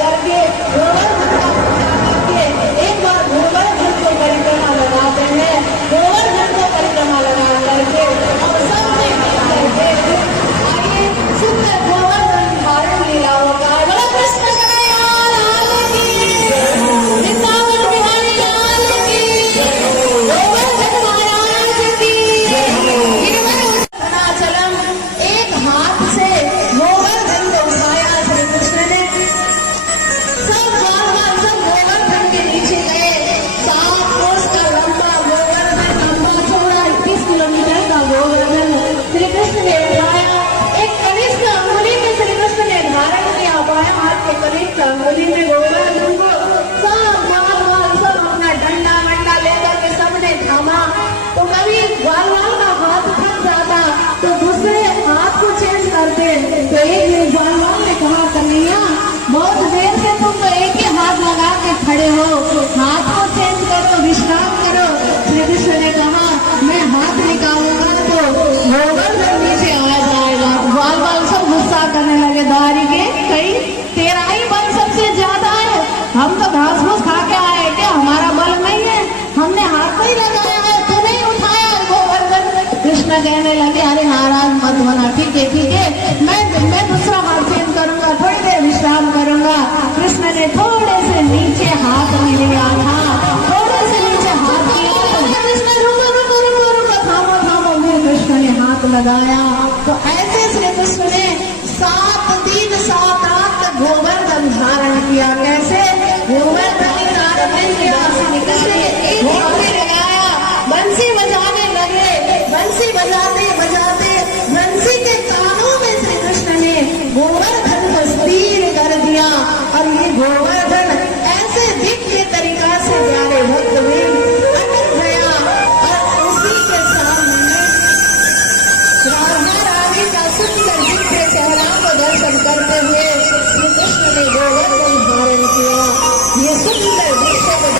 करके गोवर्धन करके एक बार गोवर्धन को परिक्रमा लगाते हैं। गोवर्धन को परिक्रमा लगा करके और सबने मिल करके आइए सुंदर गोवर्धन धारण लीलाओं का बोलो कृष्ण कन्हैया लाल की, वृंदावन बिहारी लाल की, गोवर्धन महाराज की, गिरिवरचलम। एक हाथ से गोवर्धन को उठाया श्री कृष्ण ने। सब बार सब गोवर्धन के नीचे गए। 7 कोस का लंबा गोवर्धन, लंबा चौड़ा 21 किलोमीटर का गोवर्धन श्री कृष्ण ने उठाया। एक कनिष्ठ अंगुली में श्री कृष्ण ने धारण किया, बायां हाथ के कनिष्ठ अंगुली में गोवर्धन को। सब ग्वाल सब अपना डंडा वंडा लेकर के सबने थामा। तो कभी ग्वाल का हाथ थक जाता तो दूसरे हाथ को चेंज करते। तो एक दिन ग्वाल ने कहा कन्हैया बहुत देर से तुम तो एक ही हाथ लगा के खड़े हो, हाथ को चेंज करो, विश्राम करो। श्री कृष्ण ने कहा मैं हाथ निकालूंगा तो गोवर्धन नीचे आ जाएगा। ग्वाल सब गुस्सा करने लगे, दारी के कहीं तेरा ही बल सबसे ज्यादा है, हम तो घास फूस खा के आए, क्या हमारा बल नहीं है? हमने हाथ नहीं लगाया है, तूने ही उठाया है गोवर्धन। कृष्ण कहने लगे अरे नाराज मत होना, ठीक है मैं दूसरा हाथ चेंज करूंगा, थोड़ी देर विश्राम करूंगा। कृष्ण ने थोड़े से नीचे हाथ लिया था, थोड़े से नीचे हाथ किया तो कृष्ण रुको थामो। फिर कृष्ण ने हाथ लगाया तो ऐसे श्री कृष्ण ने 7 दिन 7 रात तक गोवर्धन धारण किया। कैसे गोवर्धन धारण किया? श्री कृष्ण ने एक बंसी लगाया, बंसी बजाने लगे। बंसी बजाते बजाते बंसी के कानों में श्री कृष्ण ने गोवर्धन को स्थिर कर दिया। और ये गोवर्धन ऐसे दिव्य तरीका से प्यारे भक्त में अटक गया। और उसी के सामने राधा रानी का सुंदर दिव्य चेहरा को दर्शन करते हुए श्री कृष्ण ने गोवर्धन धारण किया। ये सुंदर दृश्य को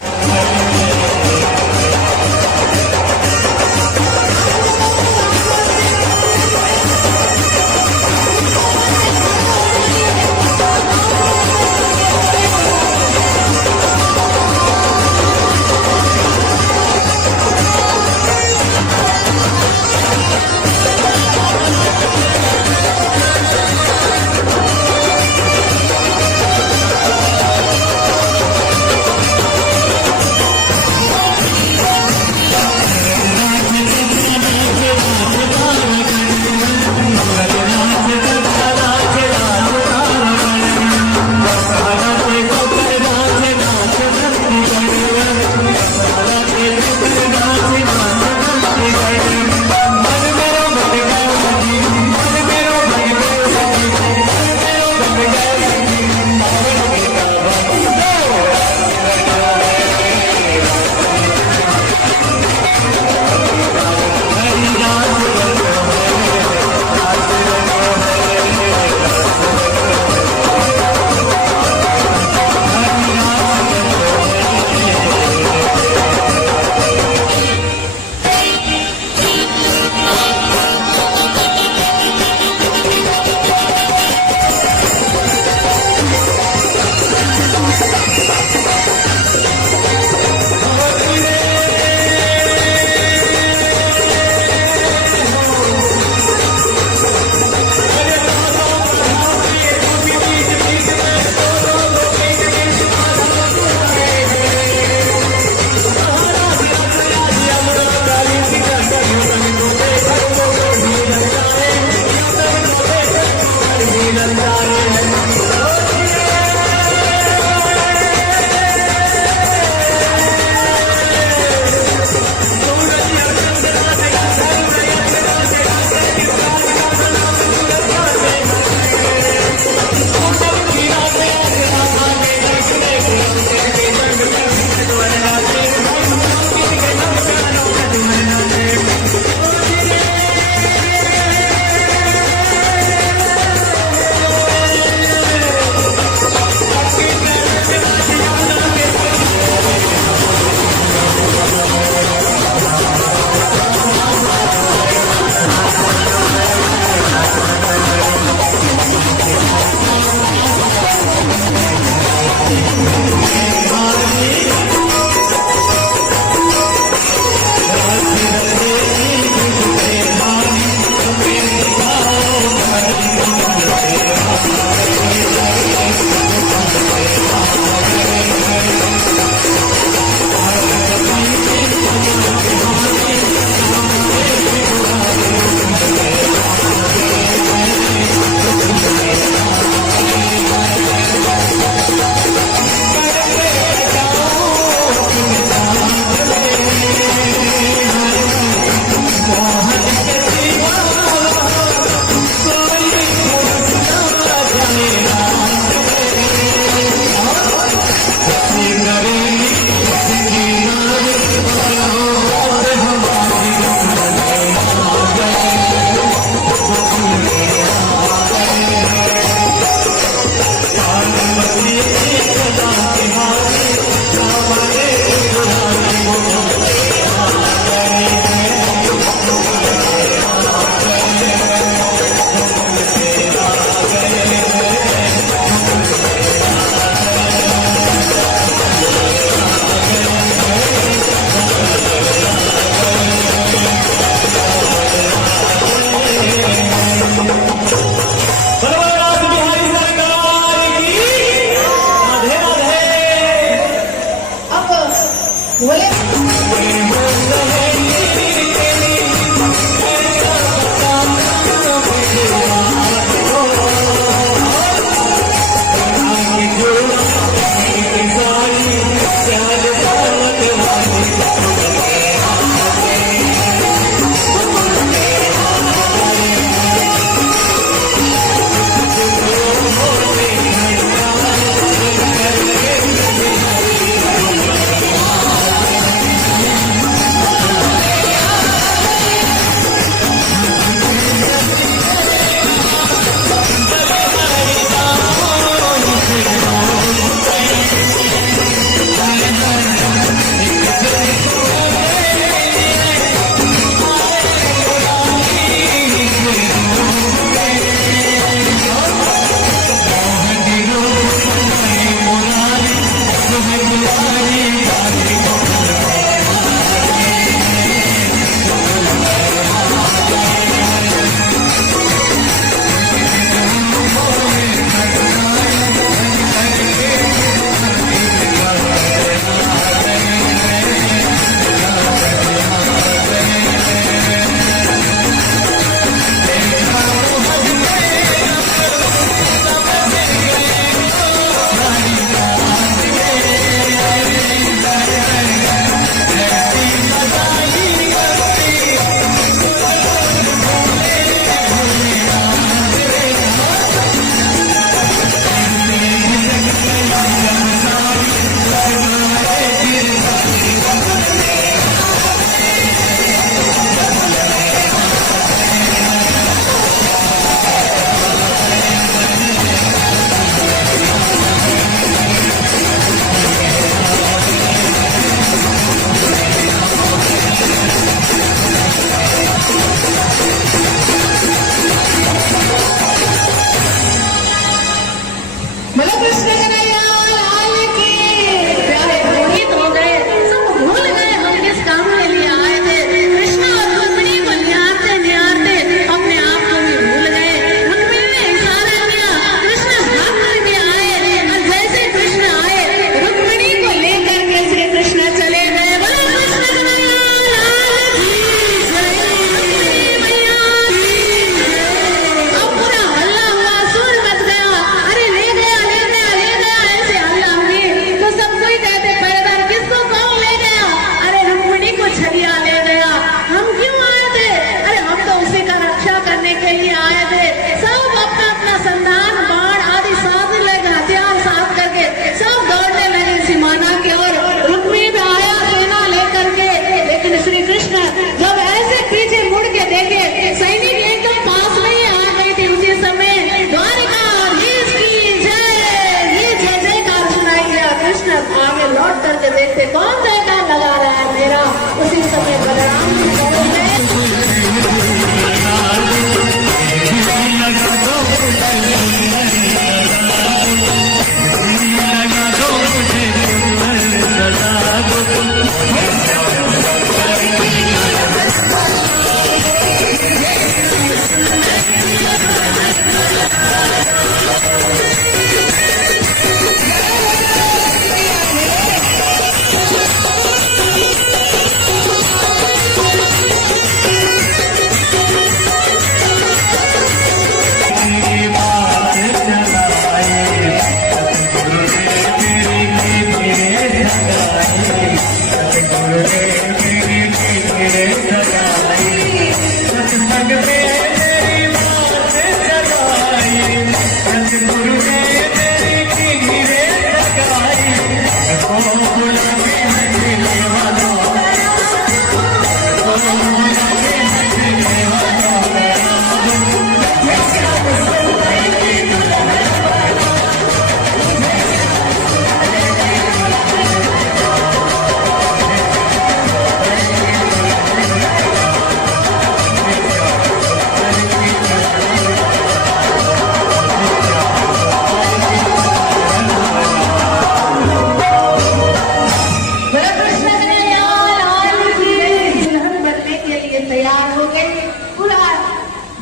आगे लौट करके देखते कौन जयकार लगा रहा है मेरा। उसी समय बलराम जी बोले,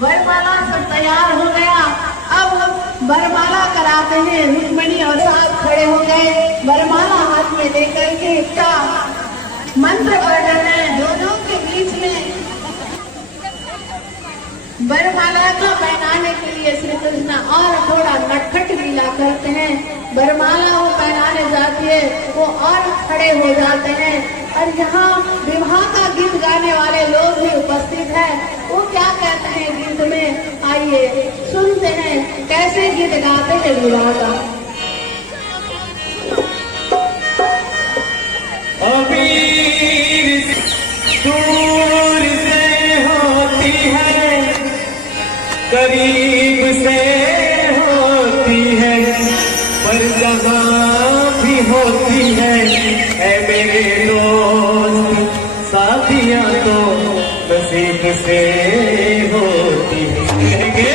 वरमाला सब तैयार हो गया। अब वरमाला कराते हैं। रुक्मिणी और साथ खड़े हो गए, वरमाला हाथ में लेकर के इसका मंत्र पढ़ रहे हैं। दोनों के बीच में वरमाला को पहनाने के लिए श्री कृष्ण और थोड़ा नटखट लीला करते हैं। वरमाला वो पहनाने जाती है, वो और खड़े हो जाते हैं। और यहाँ विवाह का गीत गाने वाले लोग भी उपस्थित हैं। वो क्या कहते हैं गीत में, आइए सुनते हैं कैसे गीत गाते हैं विवाह का। अबीर दूर से होती है, करीब से होती है, पर जहाँ भी होती है मेरे दोस्त साथियाँ तो नसीब से होती है।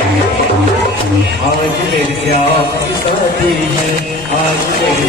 आज मेरी श्याम की शादी है, आज मेरी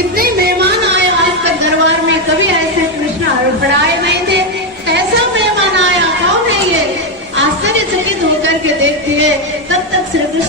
कितने मेहमान आए आज तक दरबार में, कभी ऐसे कृष्ण हड़बड़ाए नहीं थे। ऐसा मेहमान आया, कौन है ये? आश्चर्यचकित होकर के देखती है, तब तक श्री कृष्ण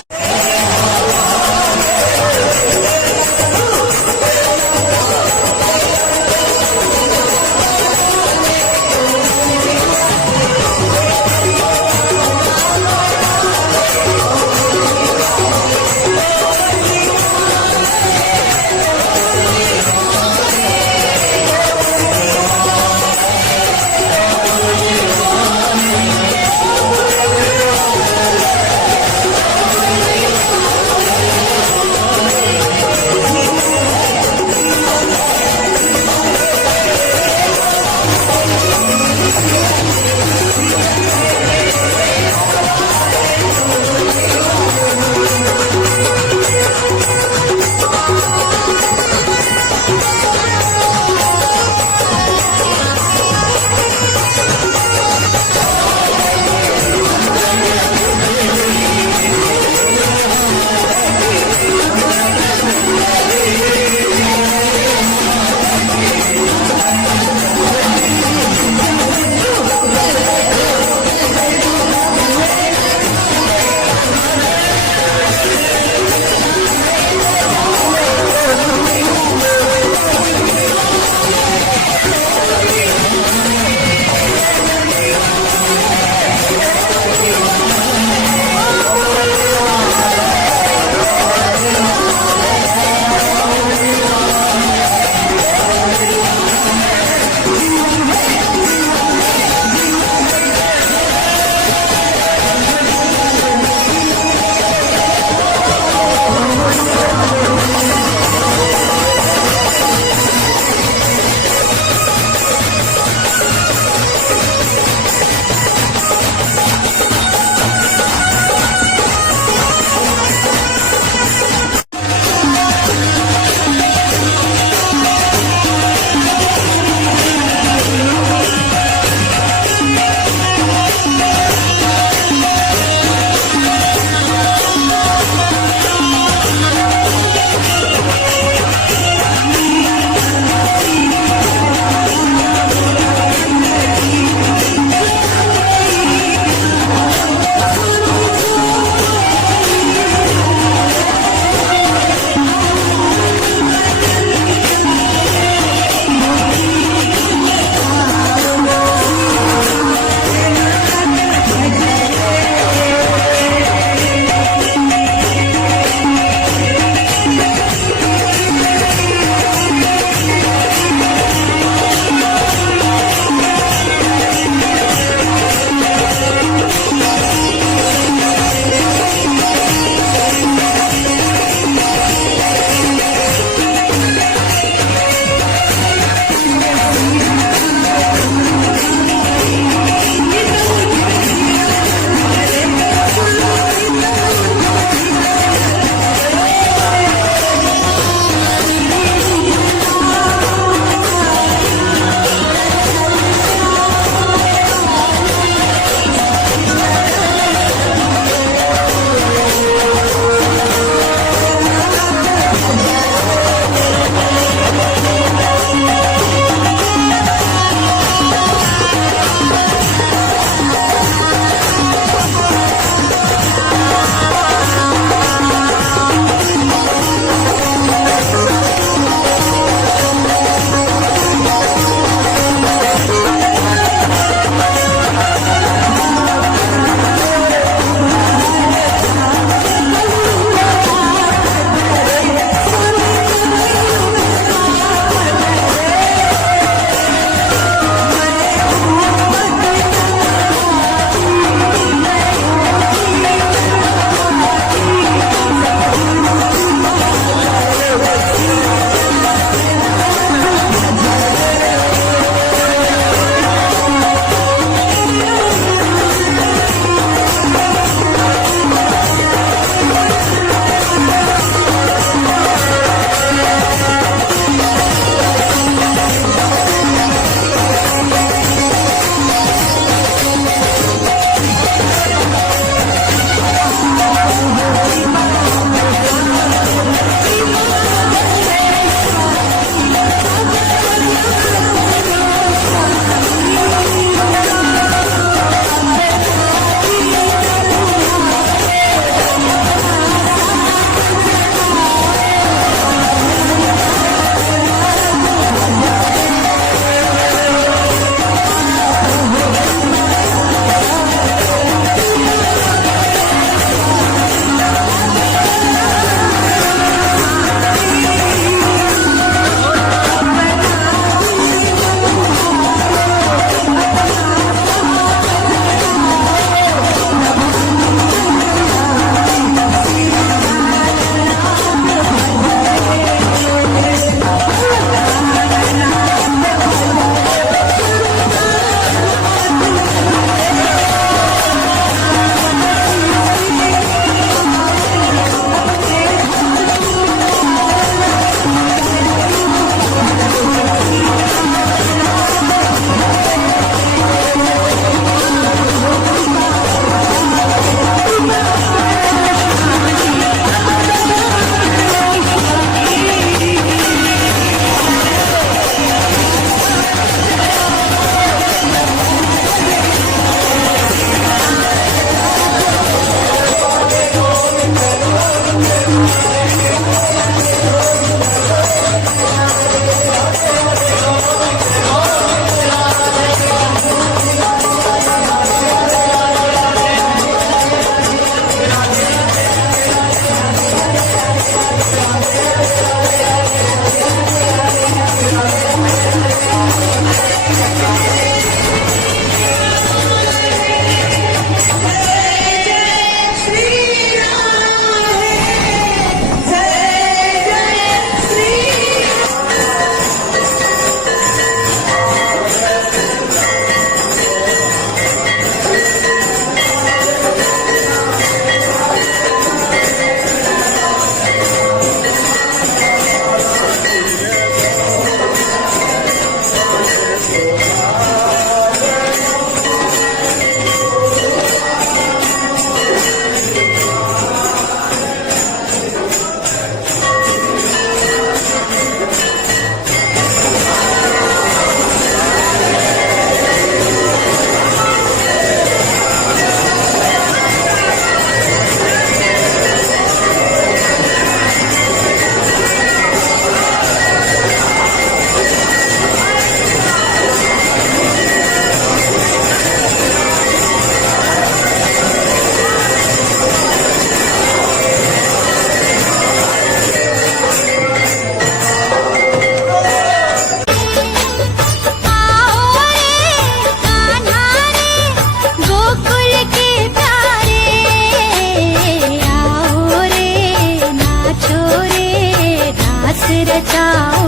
रचाओ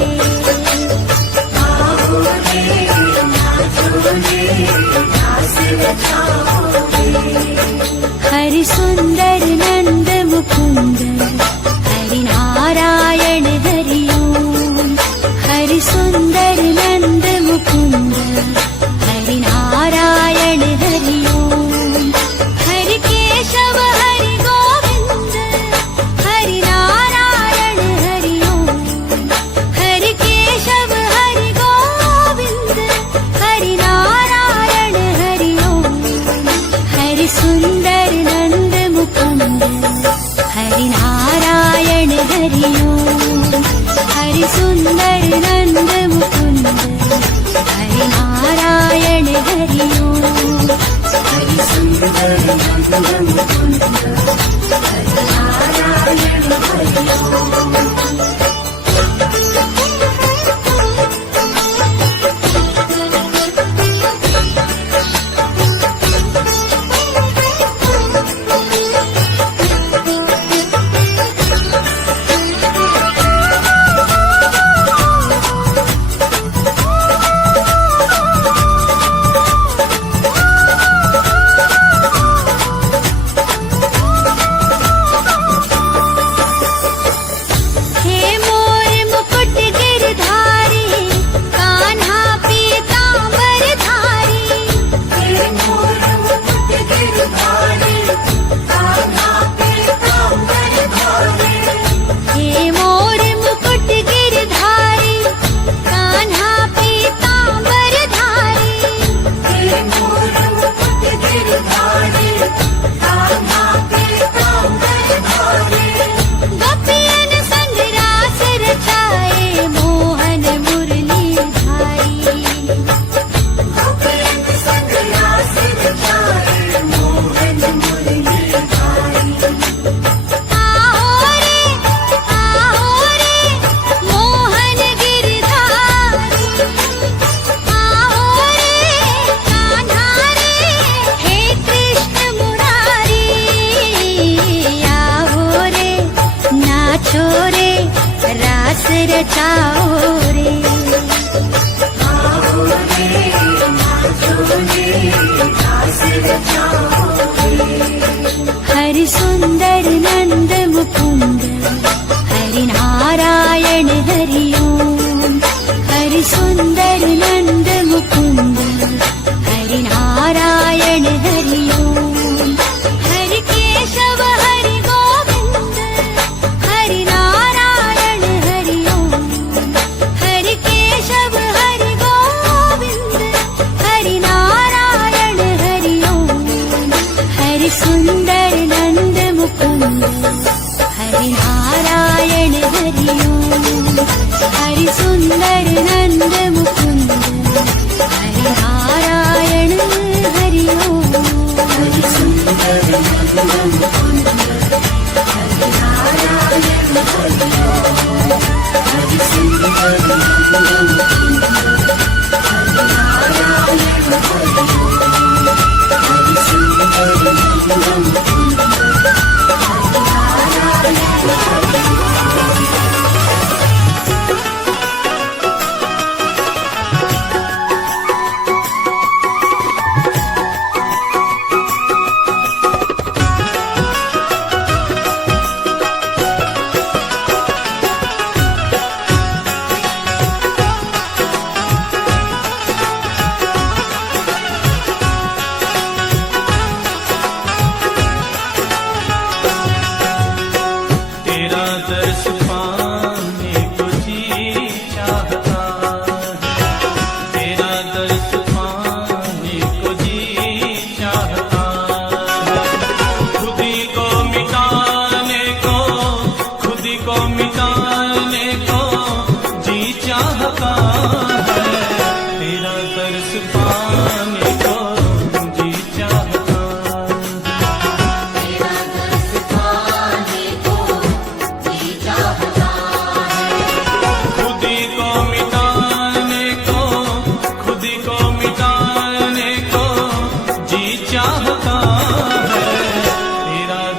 रे। आओ रे नाचो रे रास रचाओ रे। हरि सुंदर नंद मुकुंद हरि नारायण हरि ओम। हरि सुंदर नंद मुकुंद हरि नारायण हरि ओम। हरि केशव हरि गोविंद हरि नारायण हरि ओम। हरि केशव हरि गोविंद हरि नारायण हरि ओम। हरि सुंदर नंद मुकुंद हरि नारायण हरि ओम। हरि सुंदर नंद मुकुंद हरि नारायण हरि ओम। हरि सुंदर नंद मुकुंद हरि नारायण हरि ओम। रचाओ रे। आओ रे नाचो रे रास रचाओ रे। हरि सुंदर नंद मुकुंद हरि नारायण हरि ओम। हरि सुंदर नंद मुकुंद हरि नारायण हरि ओम। हरि केशव हरि गोविंद हरि नारायण हरि ओम। हरि केशव हरि गोविंद हरि नारायण हरि ओम। हरि सुंदर नंद मुकुंद हरि नारायण हरि ओम। हरि सुंदर नंद मुकुंद हरि नारायण हरि ओम। हरि सुंदर नंद मुकुंद हरि नारायण हरि ओम। हरि सुंदर नंद मुकुंद हरि नारायण हरि ओम। हरि सुंदर नंद मुकुंद हरि नारायण हरि ओम।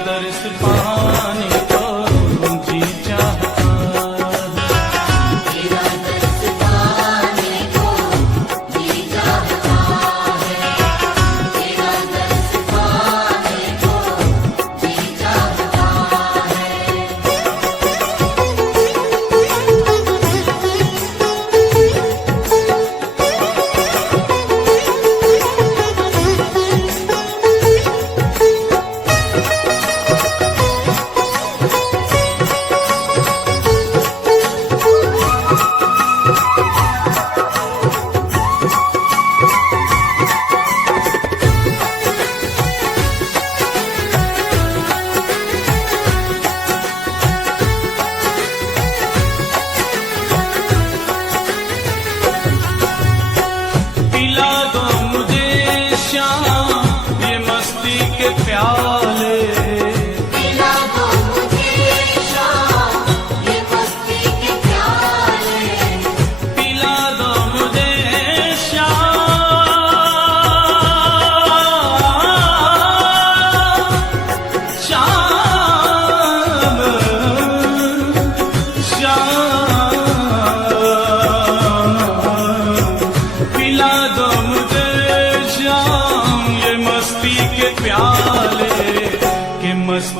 दर्श पाने को जी चाहता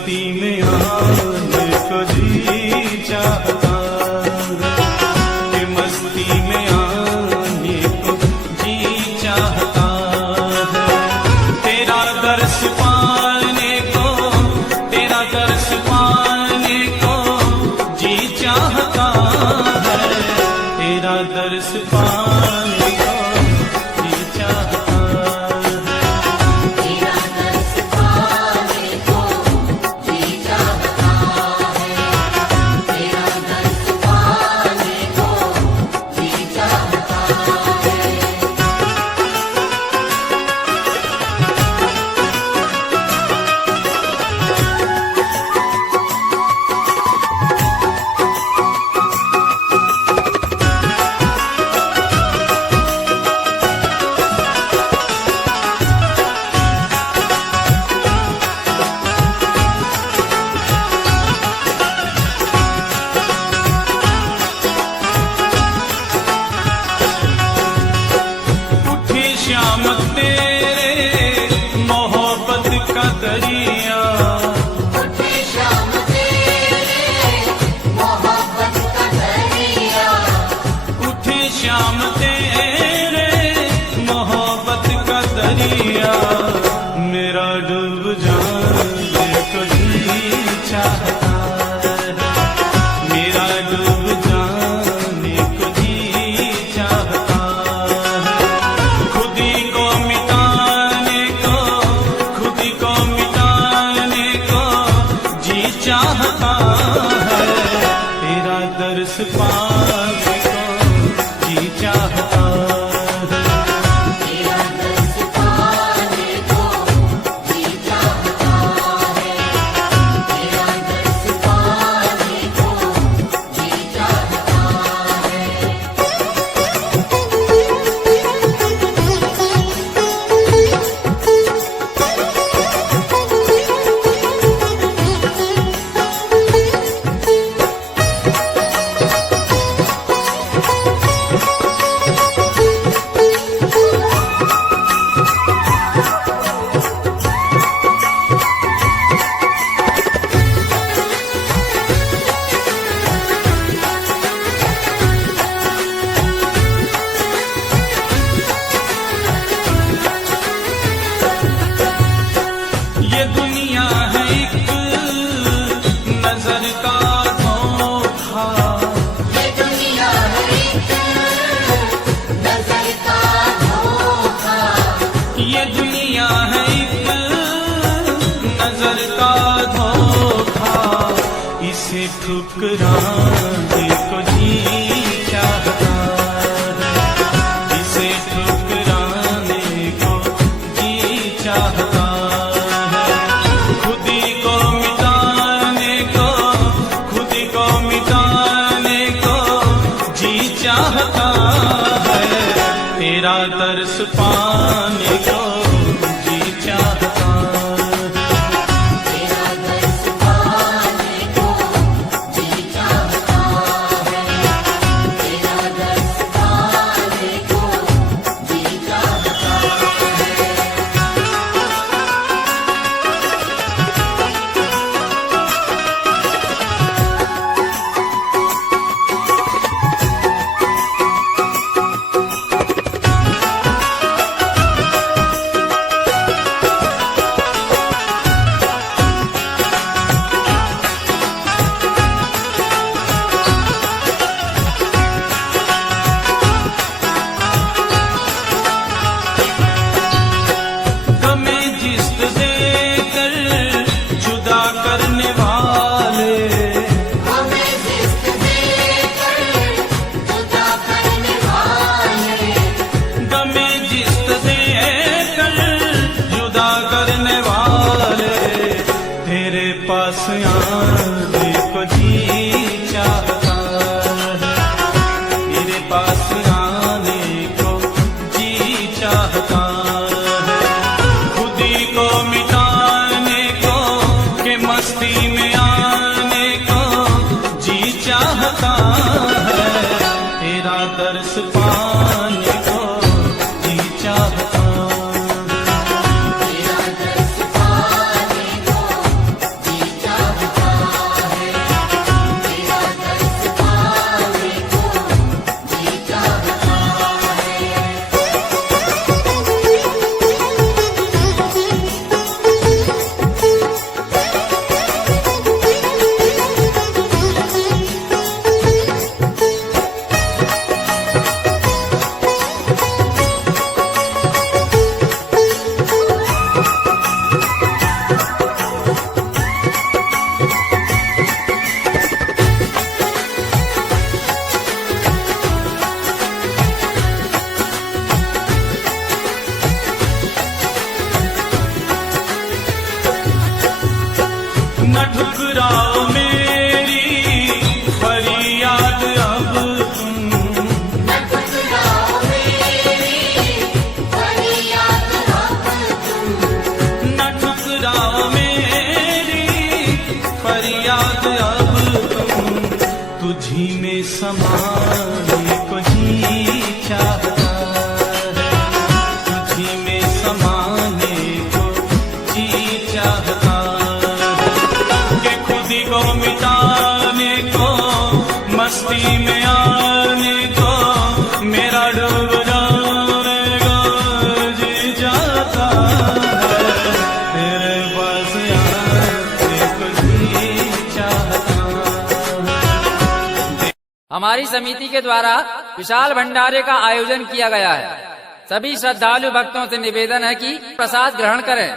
मस्ती में आने को जी चाहता है, कि मस्ती में आने को जी चाहता है। तेरा दर्श पाने को, तेरा दर्श पाने को जी चाहता है, तेरा दर्श पाने को जी चाहता है। तेरा दर्श पाने को जी चाहता है, तेरा दर्श पाने को जी चाहता है। उठी श्याम तेरे मोहब्बत का दरिया, उठे शाम तेरे मोहब्बत का दरिया, उठी श्याम तेरे मोहब्बत का दरिया। मेरा डूब जाने को जी चाहता है, मेरा डूब जाने को जी चाहता है। खुदी को मिटाने को, खुदी को मिटाने को जी चाहता है, तेरा दर्श पाने को जी चाहता है। तेरा दर्श पाने को जी चाहता है, तेरा दर्श पाने को जी चाहता है। ये दुनिया है एक नजर का धोखा, ये दुनिया है एक नजर का धोखा, ये दुनिया है एक नजर का धोखा। इसे ठुकराने को जी चाहता है, इसे ठुकराने को जी चाहता है। खुदी को मिटाने को, खुदी को मिटाने को जी चाहता है, तेरा दर्श पाने को जी चाहता है। तेरा दर्श पाने को जी चाहता है, तेरा दर्श पाने को जी चाहता है। गमे जिस्त देकर जुदा करने वाले, हमें जिस्त देकर जुदा करने वाले, गमे जिस्त देकर जुदा करने वाले, तेरे पास आने को जी चाहता है, तेरे पास आने को जी चाहता है। खुदी को मिटाने को, के मस्ती में आने को जी चाहता है, तेरा दर्श पाने को जी चाहता है। तेरा दर्श पाने को जी तुझी में समाने को जी चाहता है, तुझी में समाने को जी चाहता है, कि खुदी को मिटाने को मस्ती में आने को मेरा डूब जाने को जी चाहता है, तेरे पास आने को जी चाहता है। हमारी समिति के द्वारा विशाल भंडारे का आयोजन किया गया है। सभी श्रद्धालु भक्तों से निवेदन है कि प्रसाद ग्रहण करें।